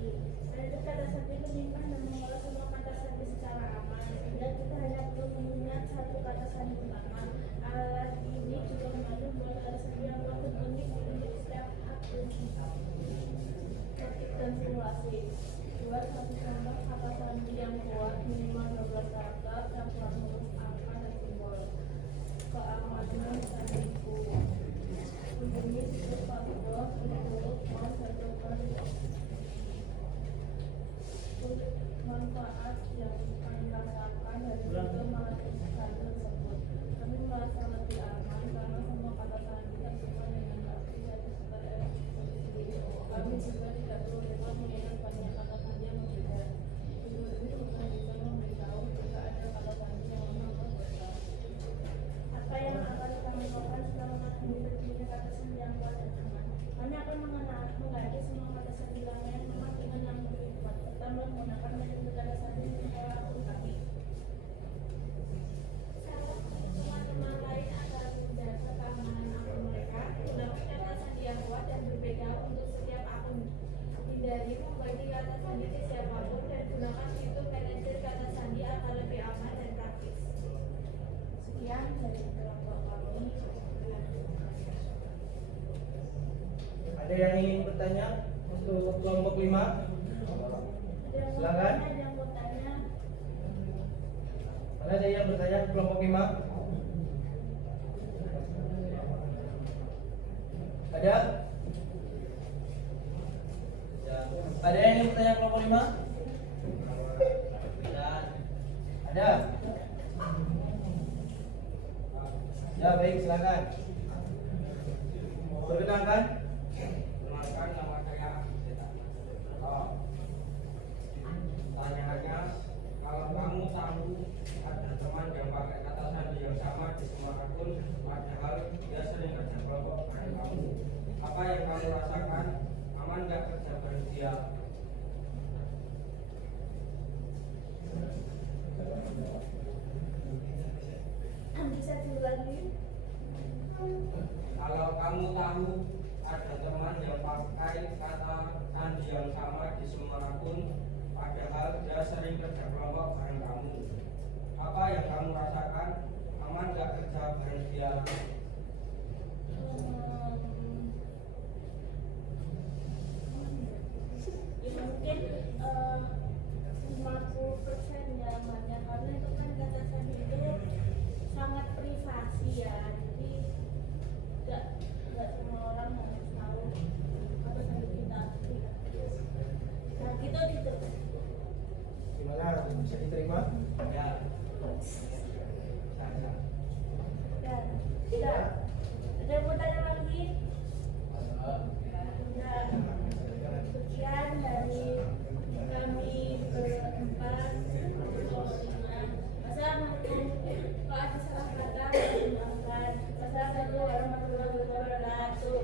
Manajer kata sandi menyimpan dan mengolah semua kata sandi secara aman, sehingga kita hanya perlu mengingat satu kata sandi utama. Alat ini juga membantu membuat kata sandi yang kuat dan unik untuk setiap akun. Ketik dan simulasi. Buat satu contoh kata sandi yang kuat minimal 12 karakter, campuran huruf, angka, dan simbol. Keamanan sandiku. Bunyi situs faktor, huruf, mas, atau manfaat yang kami rasakan dari itu mengatasi sandi tersebut. Kami merasa lebih aman karena semua kata sandi tersebar dengan rapi dan terefektif. Kami juga tidak perlu repot mengingat banyak kata sandi yang berbeda. Fitur ini juga bisa memberitahu jika ada kata sandi yang lemah atau bocor. Apa yang akan kami lakukan setelah mengetahui terjadinya kata sandi yang kuat dan aman? Kami akan mengganti semua kata sandi lama yang lemah dengan yang lebih kuat, serta menggunakan metode kata sandi mengolah akun kami. Teman-teman lain agar menjaga keamanan akun mereka, gunakan kata sandi yang kuat dan berbeda untuk setiap akun. Hindari membagi kata sandi ke siapapun dan gunakan fitur manajer kata sandi agar lebih aman dan praktis. Sekian dari kelompok kami. Ada yang ingin bertanya untuk kelompok 5? Silakan. Ada yang bertanya. Ada yang bertanya ke kelompok 5? Ada? Ada yang ingin bertanya ke kelompok 5? Ada? Ya baik, silakan. Perkenalkan. Perkenalkan, nama saya Tanyaannya, kalau kamu tahu ada teman yang pakai kata sandi yang sama di semua akun, padahal dia sering kerja kelompok bareng kamu, apa yang kamu rasakan? Aman nggak kerja bareng dia? Bisa diulangi? Kalau kamu tahu ada teman yang pakai kata sandi yang sama di semua akun, padahal dia sering kerja kelompok bareng kamu. Apa yang kamu rasakan? Aman gak kerja bareng dia? Ya mungkin 50% ya amannya, karena itu kan kata sandi itu sangat privasi ya, jadi nggak semua orang harus tahu apa sandi kita. Nah gitu. Gimana? Bisa diterima? Ya. Dan tidak ada yang mau tanya lagi? Nah, sekian dari kami berempat. Assalamualaikum. Kalau ada salah kata, maafkan. Wassalamualaikum warahmatullahi wabarakatuh.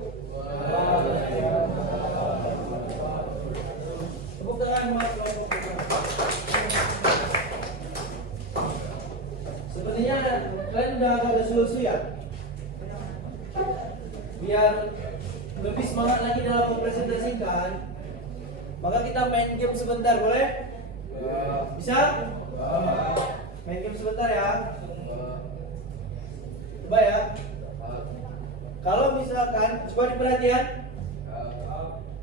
Tepuk tangan buat kelompok kita. Sepertinya kalian udah agak lesu-lesu ya? Biar lebih semangat lagi dalam mempresentasikan, maka kita main game sebentar, boleh? Bisa? Main game sebentar ya. Coba ya. Kalau misalkan, coba diperhatikan.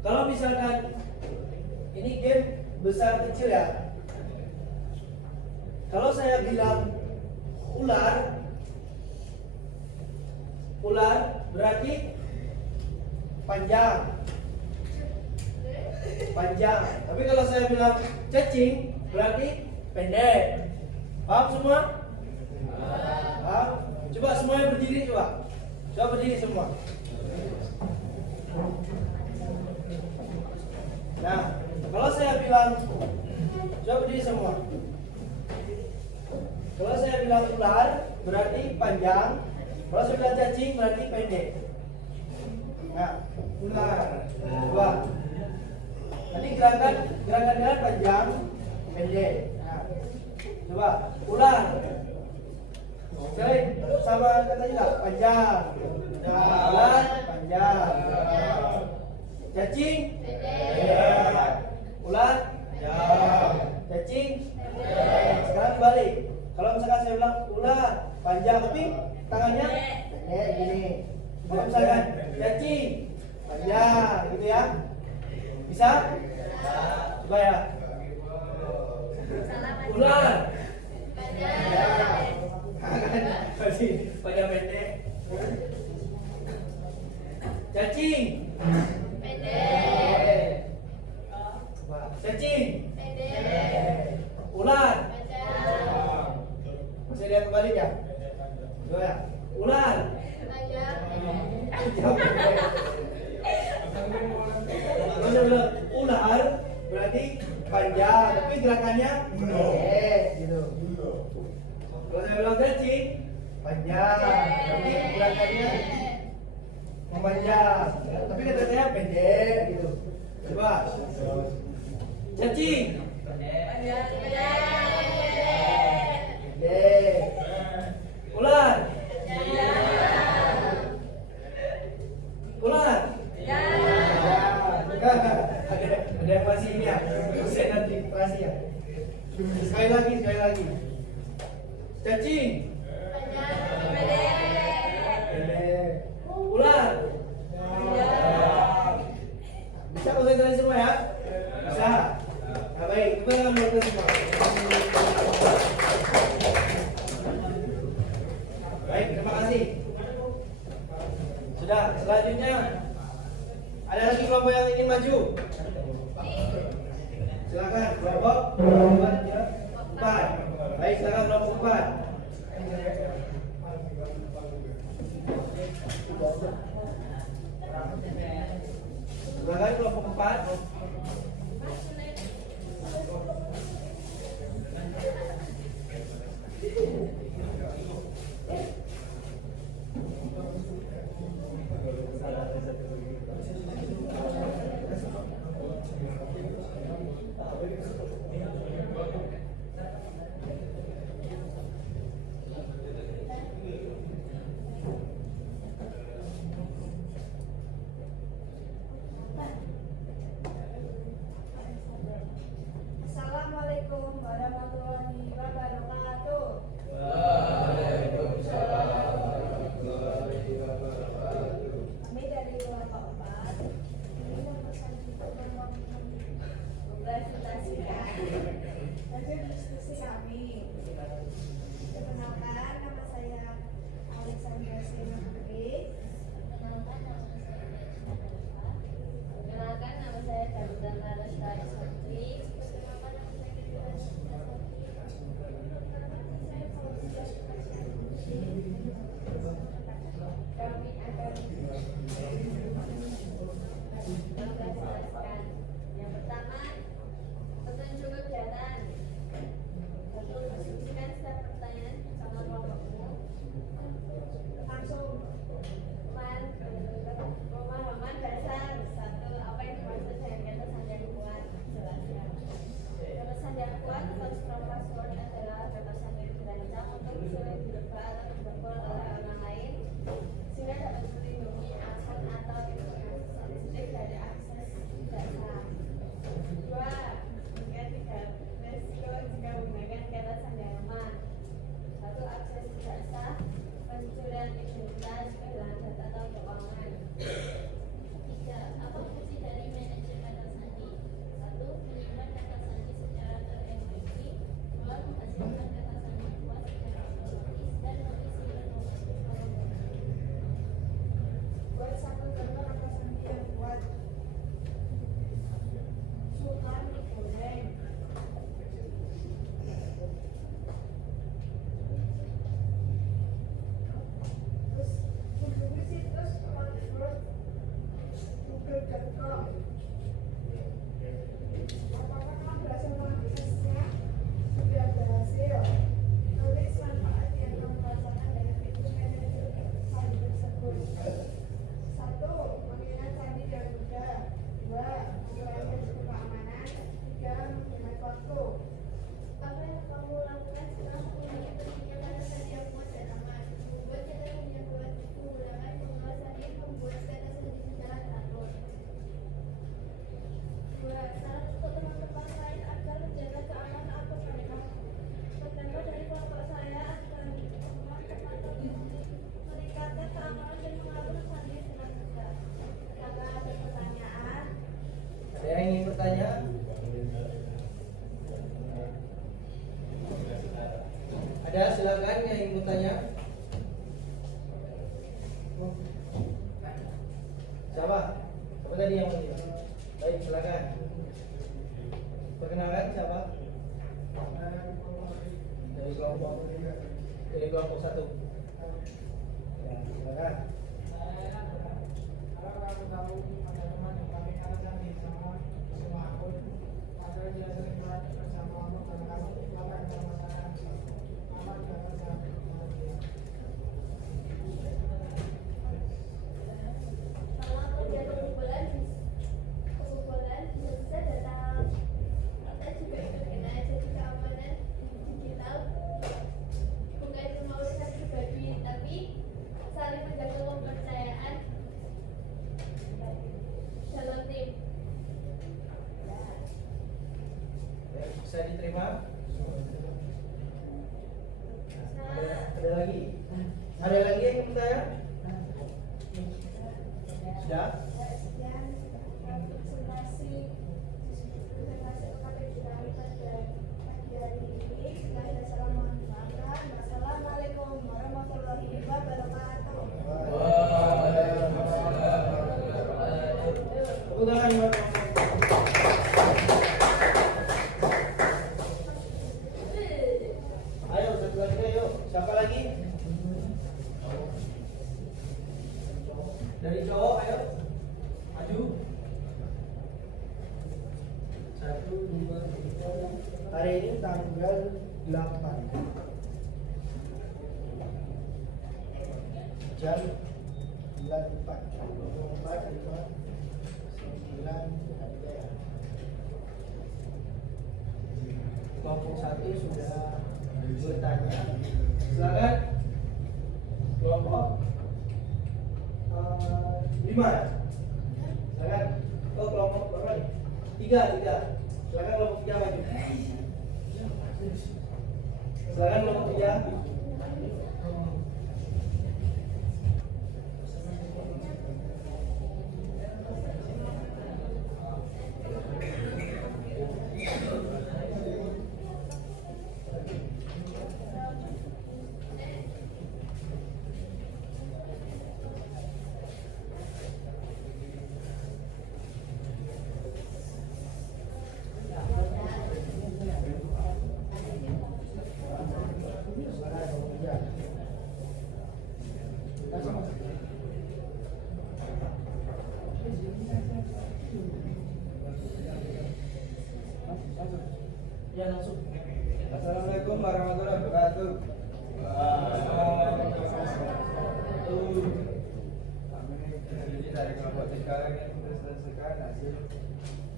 Kalau misalkan ini game besar kecil ya. Kalau saya bilang ular berarti panjang. Tapi kalau saya bilang cacing berarti pendek. Paham semua? Paham? Coba semuanya berdiri coba. Coba berdiri semua. Nah, kalau saya bilang, coba berdiri semua. Kalau saya bilang ular berarti panjang. Kalau saya bilang cacing berarti pendek. Nah, ular. Coba. Nanti gerakan panjang, pendek. Nah, coba ular. Sering sama kata juga panjang. Ular panjang. Cacing pendek. Ular panjang. Cacing pendek. Sekarang balik. Kalau misalkan saya bilang ular panjang tapi tangannya pendek gini. Kalau misalkan cacing panjang gitu ya. Bisa? Coba ya. Ular panjang pendek. Cacing pendek. Cacing pendek. Ular panjang. Bisa lihat kembali ya? Coba ya. Ular panjang. Kalau saya bilang ular berarti panjang, tapi gerakannya pendek gitu. Kalau saya bilang cacing panjang, tapi gerakannya memanjang, tapi katanya pendek gitu. Coba cacing pendek. Ular ada yang masih ini ya, saya nanti operasi ya. Sekali lagi. Cacing pendek. Ular bisa konsentrasi semua ya? Bisa. Nah, baik, kita akan melakukan semua. Baik, terima kasih. Sudah, selanjutnya ada lagi kelompok yang ingin maju? Silakan kelompok 4. Baik, silakan kelompok 4. Silakan kelompok 4. santri, bagaimana menjaga durasi kita santri? Saya kalau sudah kami akan menjelaskan. Yang pertama, petunjuk kegiatan. Satu, diskusikan setiap pertanyaan bersama kelompokmu. Langsung pemahaman dasar. Satu, apa yang dimaksud dengan kata sandi yang kuat? Jelaskan. Kata sandi yang kuat atau strong password adalah kata sandi yang dirancang untuk sering direbut atau dibobol oleh orang lain sehingga dapat melindungi akun atau informasi sensitif dari akses tidak sah. Dua, jika tidak resiko jika menggunakan kata sandi yang aman. Satu, akses tidak sah, pencurian identitas, kehilangan data atau keuangan. Tiga, apa fungsi dari manajer kata sandi? Satu, menyimpan kata sandi secara terenkripsi. Dua, menghasilkan kata sandi kuat secara otomatis dan mengisi kolom. Buat satu contoh kata sandi yang kuat. Sultan digoreng. Terus kunjungi situs google.com. Apakah kamu berhasil mengaksesnya? Sudah berhasil. Tulis manfaat yang kamu rasakan dari fitur manajer sandi tersebut. Satu, mengingat sandi dan mudah. Dua, mengurangi risiko keamanan. Tiga, menghemat waktu. Apa yang kamu lakukan setelah memiliki pentingnya kata sandi yang kuat dan aman? Membuat kata sandi yang kuat, menggunakan pengelola sandi, membuat kata sandi secara teratur. Dua, saran untuk teman-teman lain agar menjaga keamanan akun mereka. Pertama, dari kelompok saya agar teman-teman meningkatkan keamanan dan mengatur sandi dengan mudah. Jika ada pertanyaan, Ada yang ingin bertanya? Ada, silakan yang ingin bertanya. Siapa? Siapa tadi yang mau? Baik, silakan. Perkenalkan siapa? Dari kelompok satu. Ya, silakan. kalau terjadi kebobolan bisa data kita juga terkena. Jadi keamanan digital bukan cuma urusan pribadi, tapi saling menjaga kepercayaan dalam tim. Bisa diterima? Nah, Ada lagi? Ada lagi yang ingin bertanya? Sudah? sekian presentasi kami pada pagi hari ini. Saya salam mengenalkan. Wassalamualaikum warahmatullahi wabarakatuh. Tepuk tangan buat ayo, satu lagi, ayo. Siapa lagi? Dari cowok, ayo. Maju. 1, 2, 3. Hari ini tanggal 8. Jam 9.04. 9 kelompok 1 sudah bertanya. Silakan. Kelompok 5. Silakan. Oh, kelompok berapa nih? 3. Silakan kelompok 3 maju. Silakan kelompok 3. sudah langsung. Assalamualaikum warahmatullahi wabarakatuh. Kami terdiri dari kelompok 3 yang menjelaskan hasil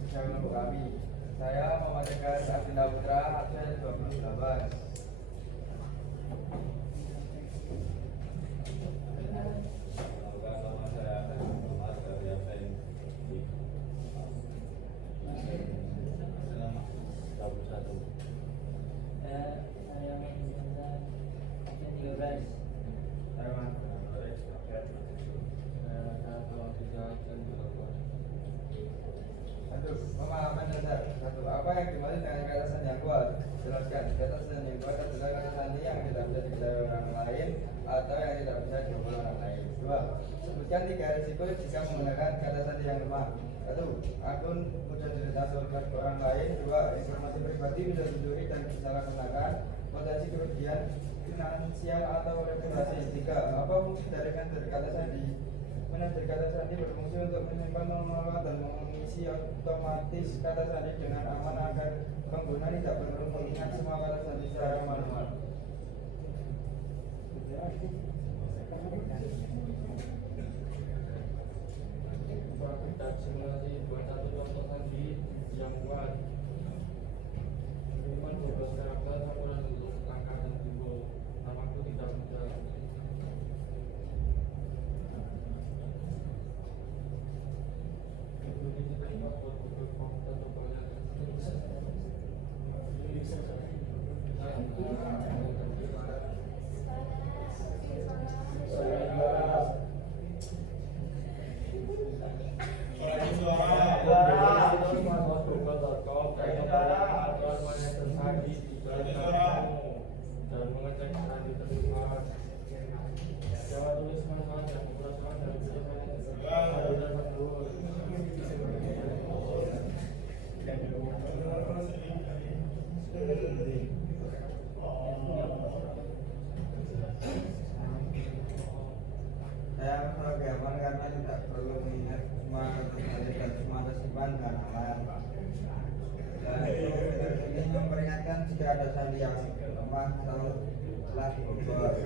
ujian kelompok kami. Saya Muhammad Tegas Abdillah Putra, absen 28. Aduh, pemahaman dasar. Satu, apa yang dimaksud dengan kata sandi yang kuat? Jelaskan. Kata sandi yang kuat adalah kata sandi yang tidak bisa diketahui orang lain atau yang tidak bisa diomongkan orang lain. Dua, sebutkan 3 risiko jika menggunakan kata sandi yang lemah. Satu, akun mudah ditransferkan ke orang lain. Dua, informasi pribadi bisa dicuri dan disalahgunakan. Potensi kerugian finansial atau reputasi. Tiga, apa fungsi dari kata sandi? Manajer kata sandi berfungsi untuk menyimpan, mengelola, dan mengisi otomatis kata sandi dengan aman agar pengguna tidak perlu mengingat semua kata sandi secara manual. Dan simulasi buat satu contoh sandi yang kuat. Memang 12 karakter campuran untuk langkah dan timbul. Namaku tidak mudah. Dan mengecek sandi terlibat. Jawa tulis manfaat dan kurasawan dan Saya sebagai aman karena tidak perlu mengingat semua kata sandi dan semua tersimpan dan aman. Dan ini memperingatkan jika ada sandi yang lemah atau telah berubah.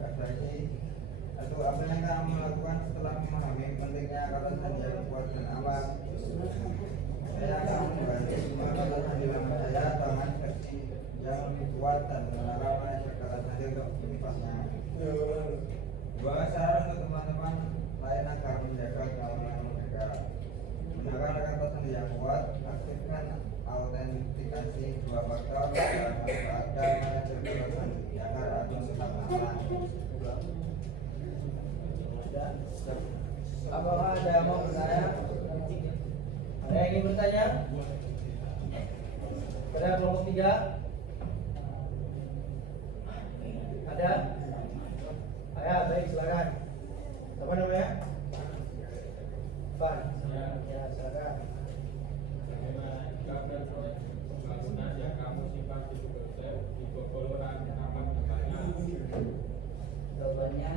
Kata ini, atau apa yang kamu lakukan setelah memahami pentingnya kata sandi yang kuat dan aman? Saya akan membantu semua kata sandi lama saya dengan versi yang lebih kuat dan mengenalkan manajer kata sandi untuk menimpannya. Dua, saran untuk teman-teman lain agar menjaga keamanan mereka. Gunakan kata sandi yang kuat, aktifkan autentikasi 2 faktor dan manfaatkan manajer kata sandi agar akun tetap aman. Apakah ada yang mau bertanya? Ada yang ingin bertanya? Pada kelompok 3? Ada? Ya, baik, silakan. Apa namanya? Van. Ya, silakan. pembangunan yang kamu simpan di Google Drive di Google aman katanya. Jawabannya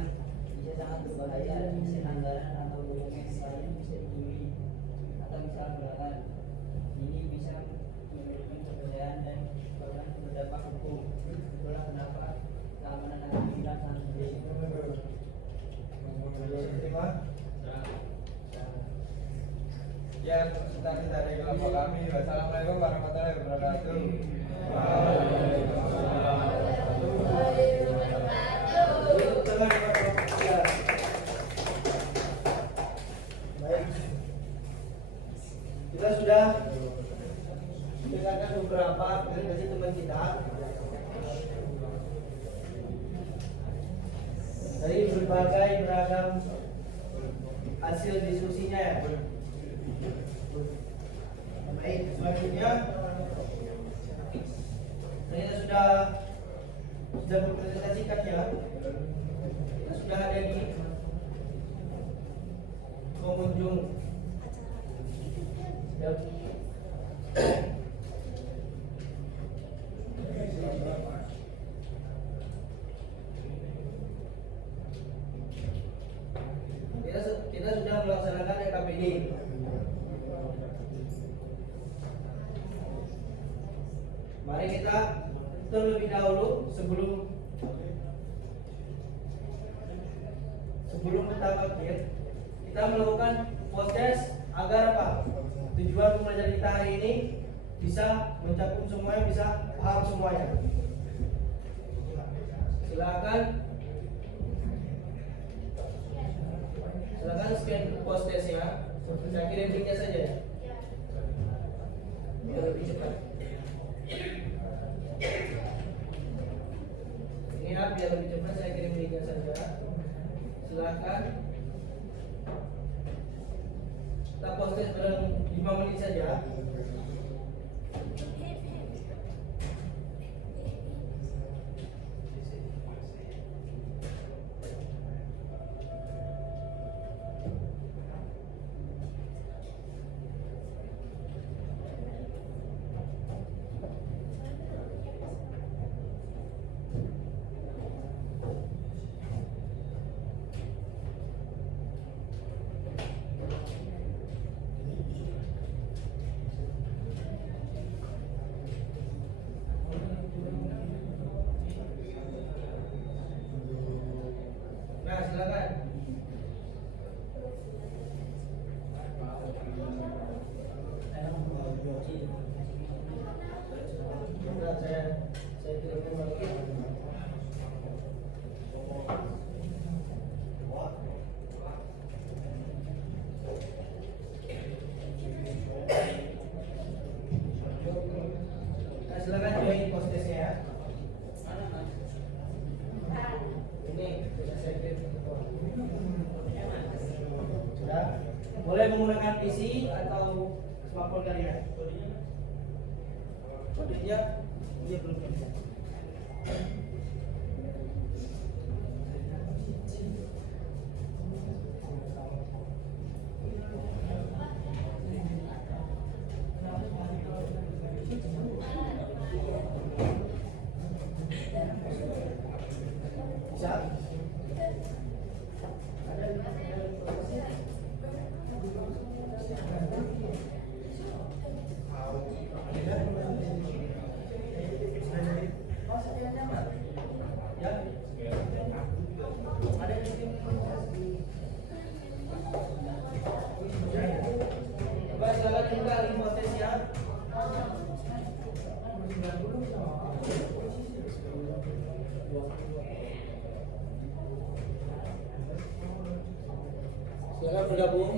bisa sangat berbahaya, isi anggaran atau dokumen lain bisa dicuri atau misalkan ini bisa memberikan kepercayaan dan bahkan berdampak hukum. Itulah kenapa keamanan akan kita sangat penting. Terima. Ya, tadi dari kelompok kami. Wassalamualaikum warahmatullahi wabarakatuh. Baik. Kita sudah mendengarkan beberapa presentasi teman kita dari berbagai beragam hasil diskusinya. Baik, selanjutnya kita sudah mempresentasikan ya. Kita sudah ada di pengunjung. Ya. Kita sudah melaksanakan RKPD. Mari kita terlebih dahulu sebelum kita bangkit, kita melakukan proses agar apa? Tujuan pembelajaran kita hari ini bisa mencakup semuanya, bisa paham semuanya. Silakan scan postesnya. Saya kirim linknya saja ya. Biar lebih cepat. Ini ya, biar lebih cepat saya kirim linknya saja. Silakan. Kita proses dalam 5 menit saja. Nah, silakan. Sudah saya kirimkan lagi. Nah, silakan join postesnya ya. Ini sudah saya kirim. Sudah. Boleh menggunakan PC atau smartphone kalian. Kodenya dia belum bisa. Bisa? Ya. Ada di sini. Coba silakan buka link postesnya. Silakan bergabung.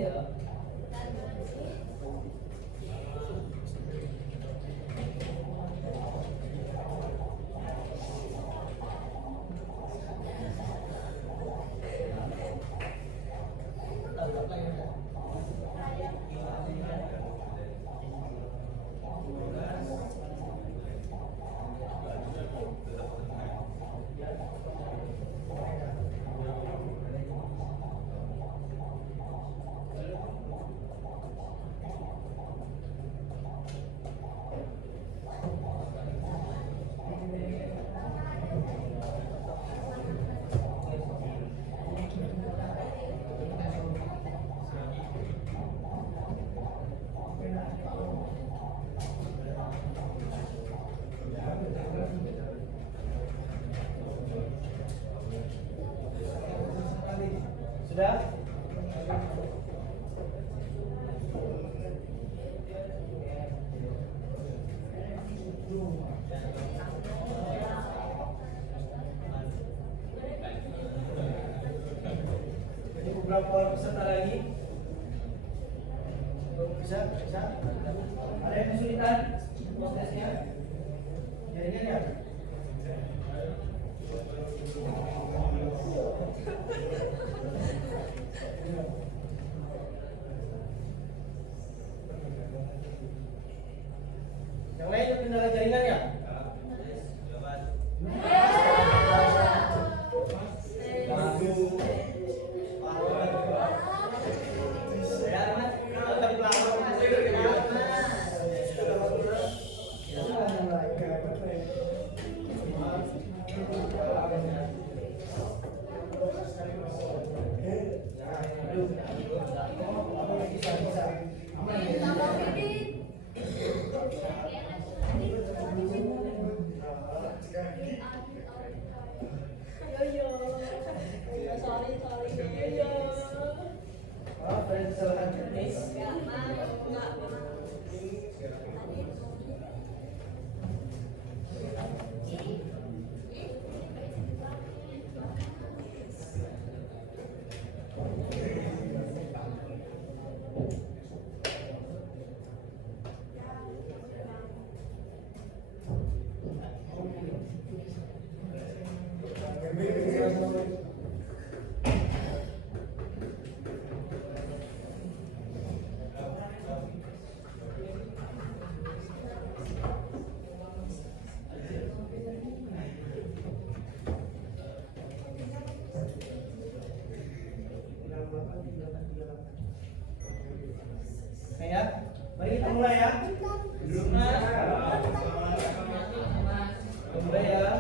Sudah? Jadi beberapa peserta lagi. Bisa? Ada yang kesulitan prosesnya? Jaringan ya? Yang lain ada kendala jaringan ya? Bisa. Maaf, ada kesalahan teknis. Nah ya, mari kita mulai ya. Duduk mas. Mulai ya.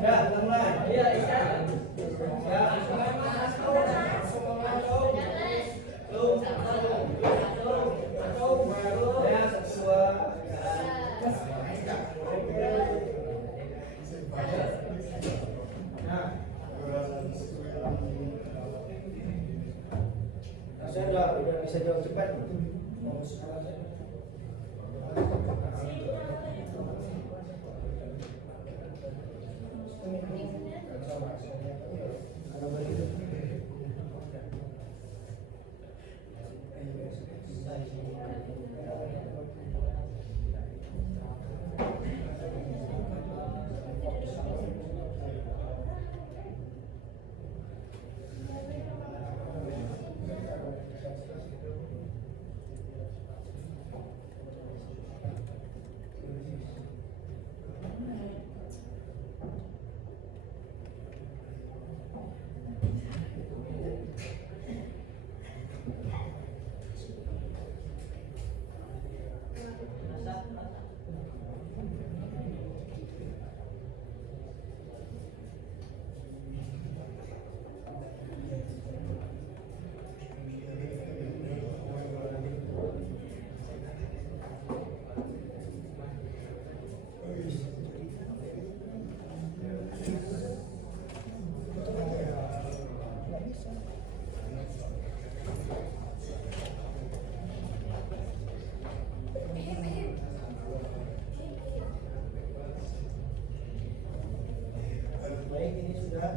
Ya, kita mulai. Iya, ya. Saya udah bisa jawab cepat. Baik, ini sudah.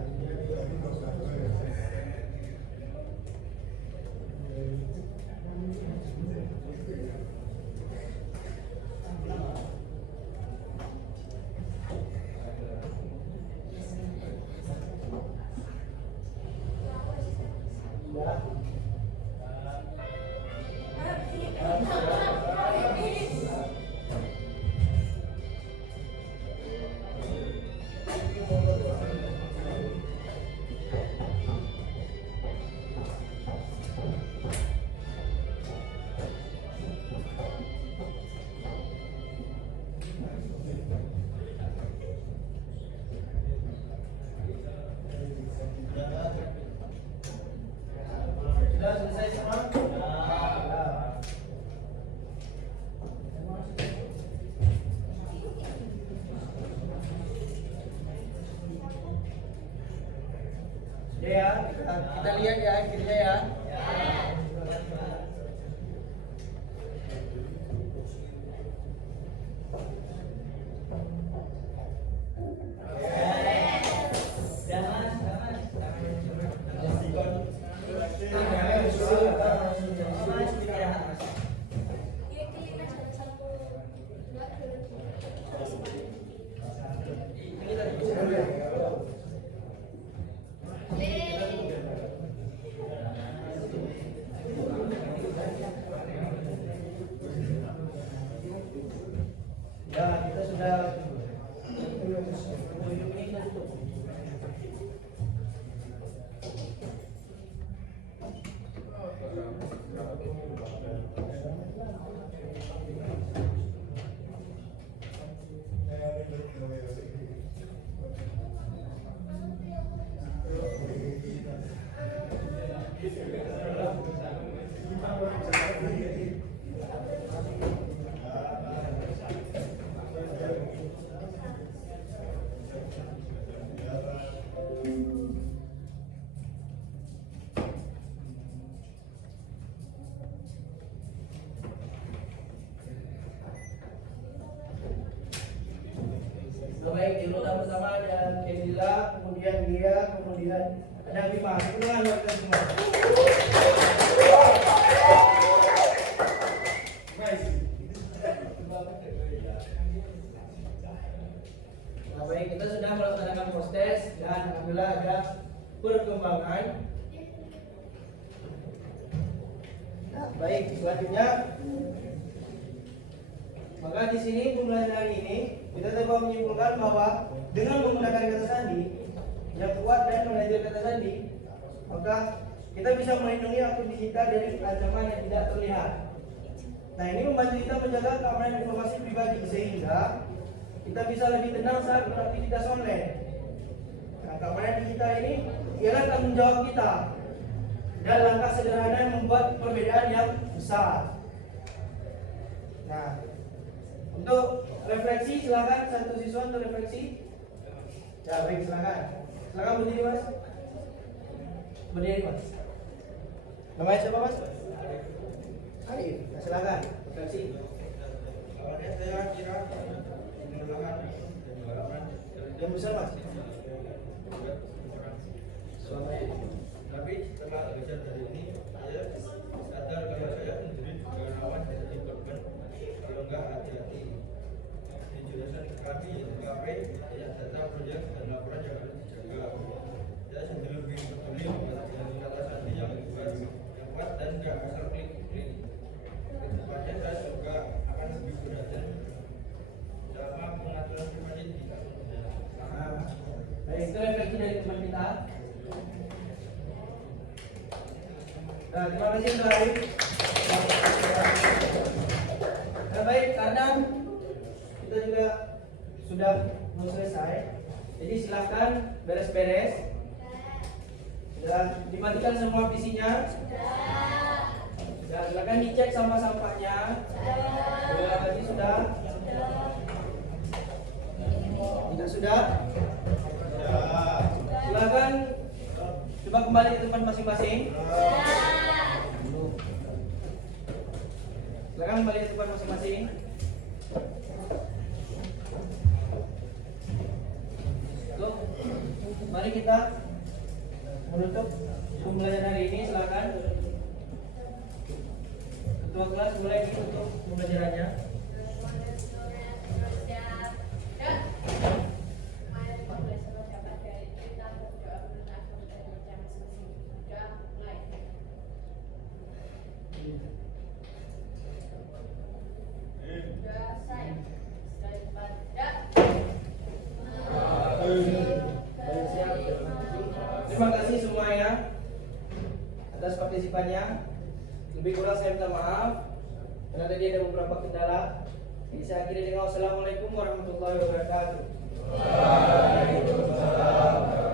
Sudah selesai semua? Sudah ya, kita lihat ya akhirnya ya. Elila, kemudian dia, kemudian ada Bima. Kemudian warga semua. Nah, baik, kita sudah melaksanakan proses dan alhamdulillah ada perkembangan. Baik, selanjutnya, maka di sini pembelajaran hari ini kita dapat menyimpulkan bahwa dengan menggunakan kata sandi yang kuat dan belajar kata sandi, maka kita bisa melindungi akun digital dari ancaman yang tidak terlihat. Nah, ini membantu kita menjaga keamanan informasi pribadi sehingga kita bisa lebih tenang saat beraktivitas online. Nah, keamanan digital ini ialah tanggung jawab kita dan langkah sederhana yang membuat perbedaan yang besar. Nah, untuk refleksi silakan satu siswa untuk refleksi. Ya, baik, silakan. Silakan berdiri, Mas. Berdiri, Mas. Namanya siapa, Mas? Arif. Nah, silakan refleksi. Awalnya saya kira Yang besar, Mas. tapi setelah belajar dari ini saya sadar kalau saya sendiri juga rawan jadi korban kalau nggak hati-hati. Di jurusan kami yaitu KP, banyak data proyek dan laporan yang harus dijaga. Saya sendiri lebih peduli dengan kata sandi yang kuat dan nggak asal klik-klik. Kedepannya saya juga akan lebih perhatian dalam pengaturan pribadi di Baik, itu refleksi dari teman kita. Nah, terima kasih untuk Arif. Nah, baik, karena kita juga sudah mau selesai, jadi silakan beres-beres. Dan dimatikan semua PC-nya. Dan silakan dicek sampah-sampahnya. Sudah lagi sudah? Tidak sudah? Silakan coba kembali ke tempat masing-masing. Silakan kembali ke tempat masing-masing. Loh, mari kita menutup pembelajaran hari ini. Silakan ketua kelas mulai ditutup pembelajarannya. Terima kasih semuanya atas partisipannya. Lebih kurang saya minta maaf karena tadi ada beberapa kendala. Jadi saya akhiri dengan wassalamualaikum warahmatullahi wabarakatuh. Waalaikumsalam.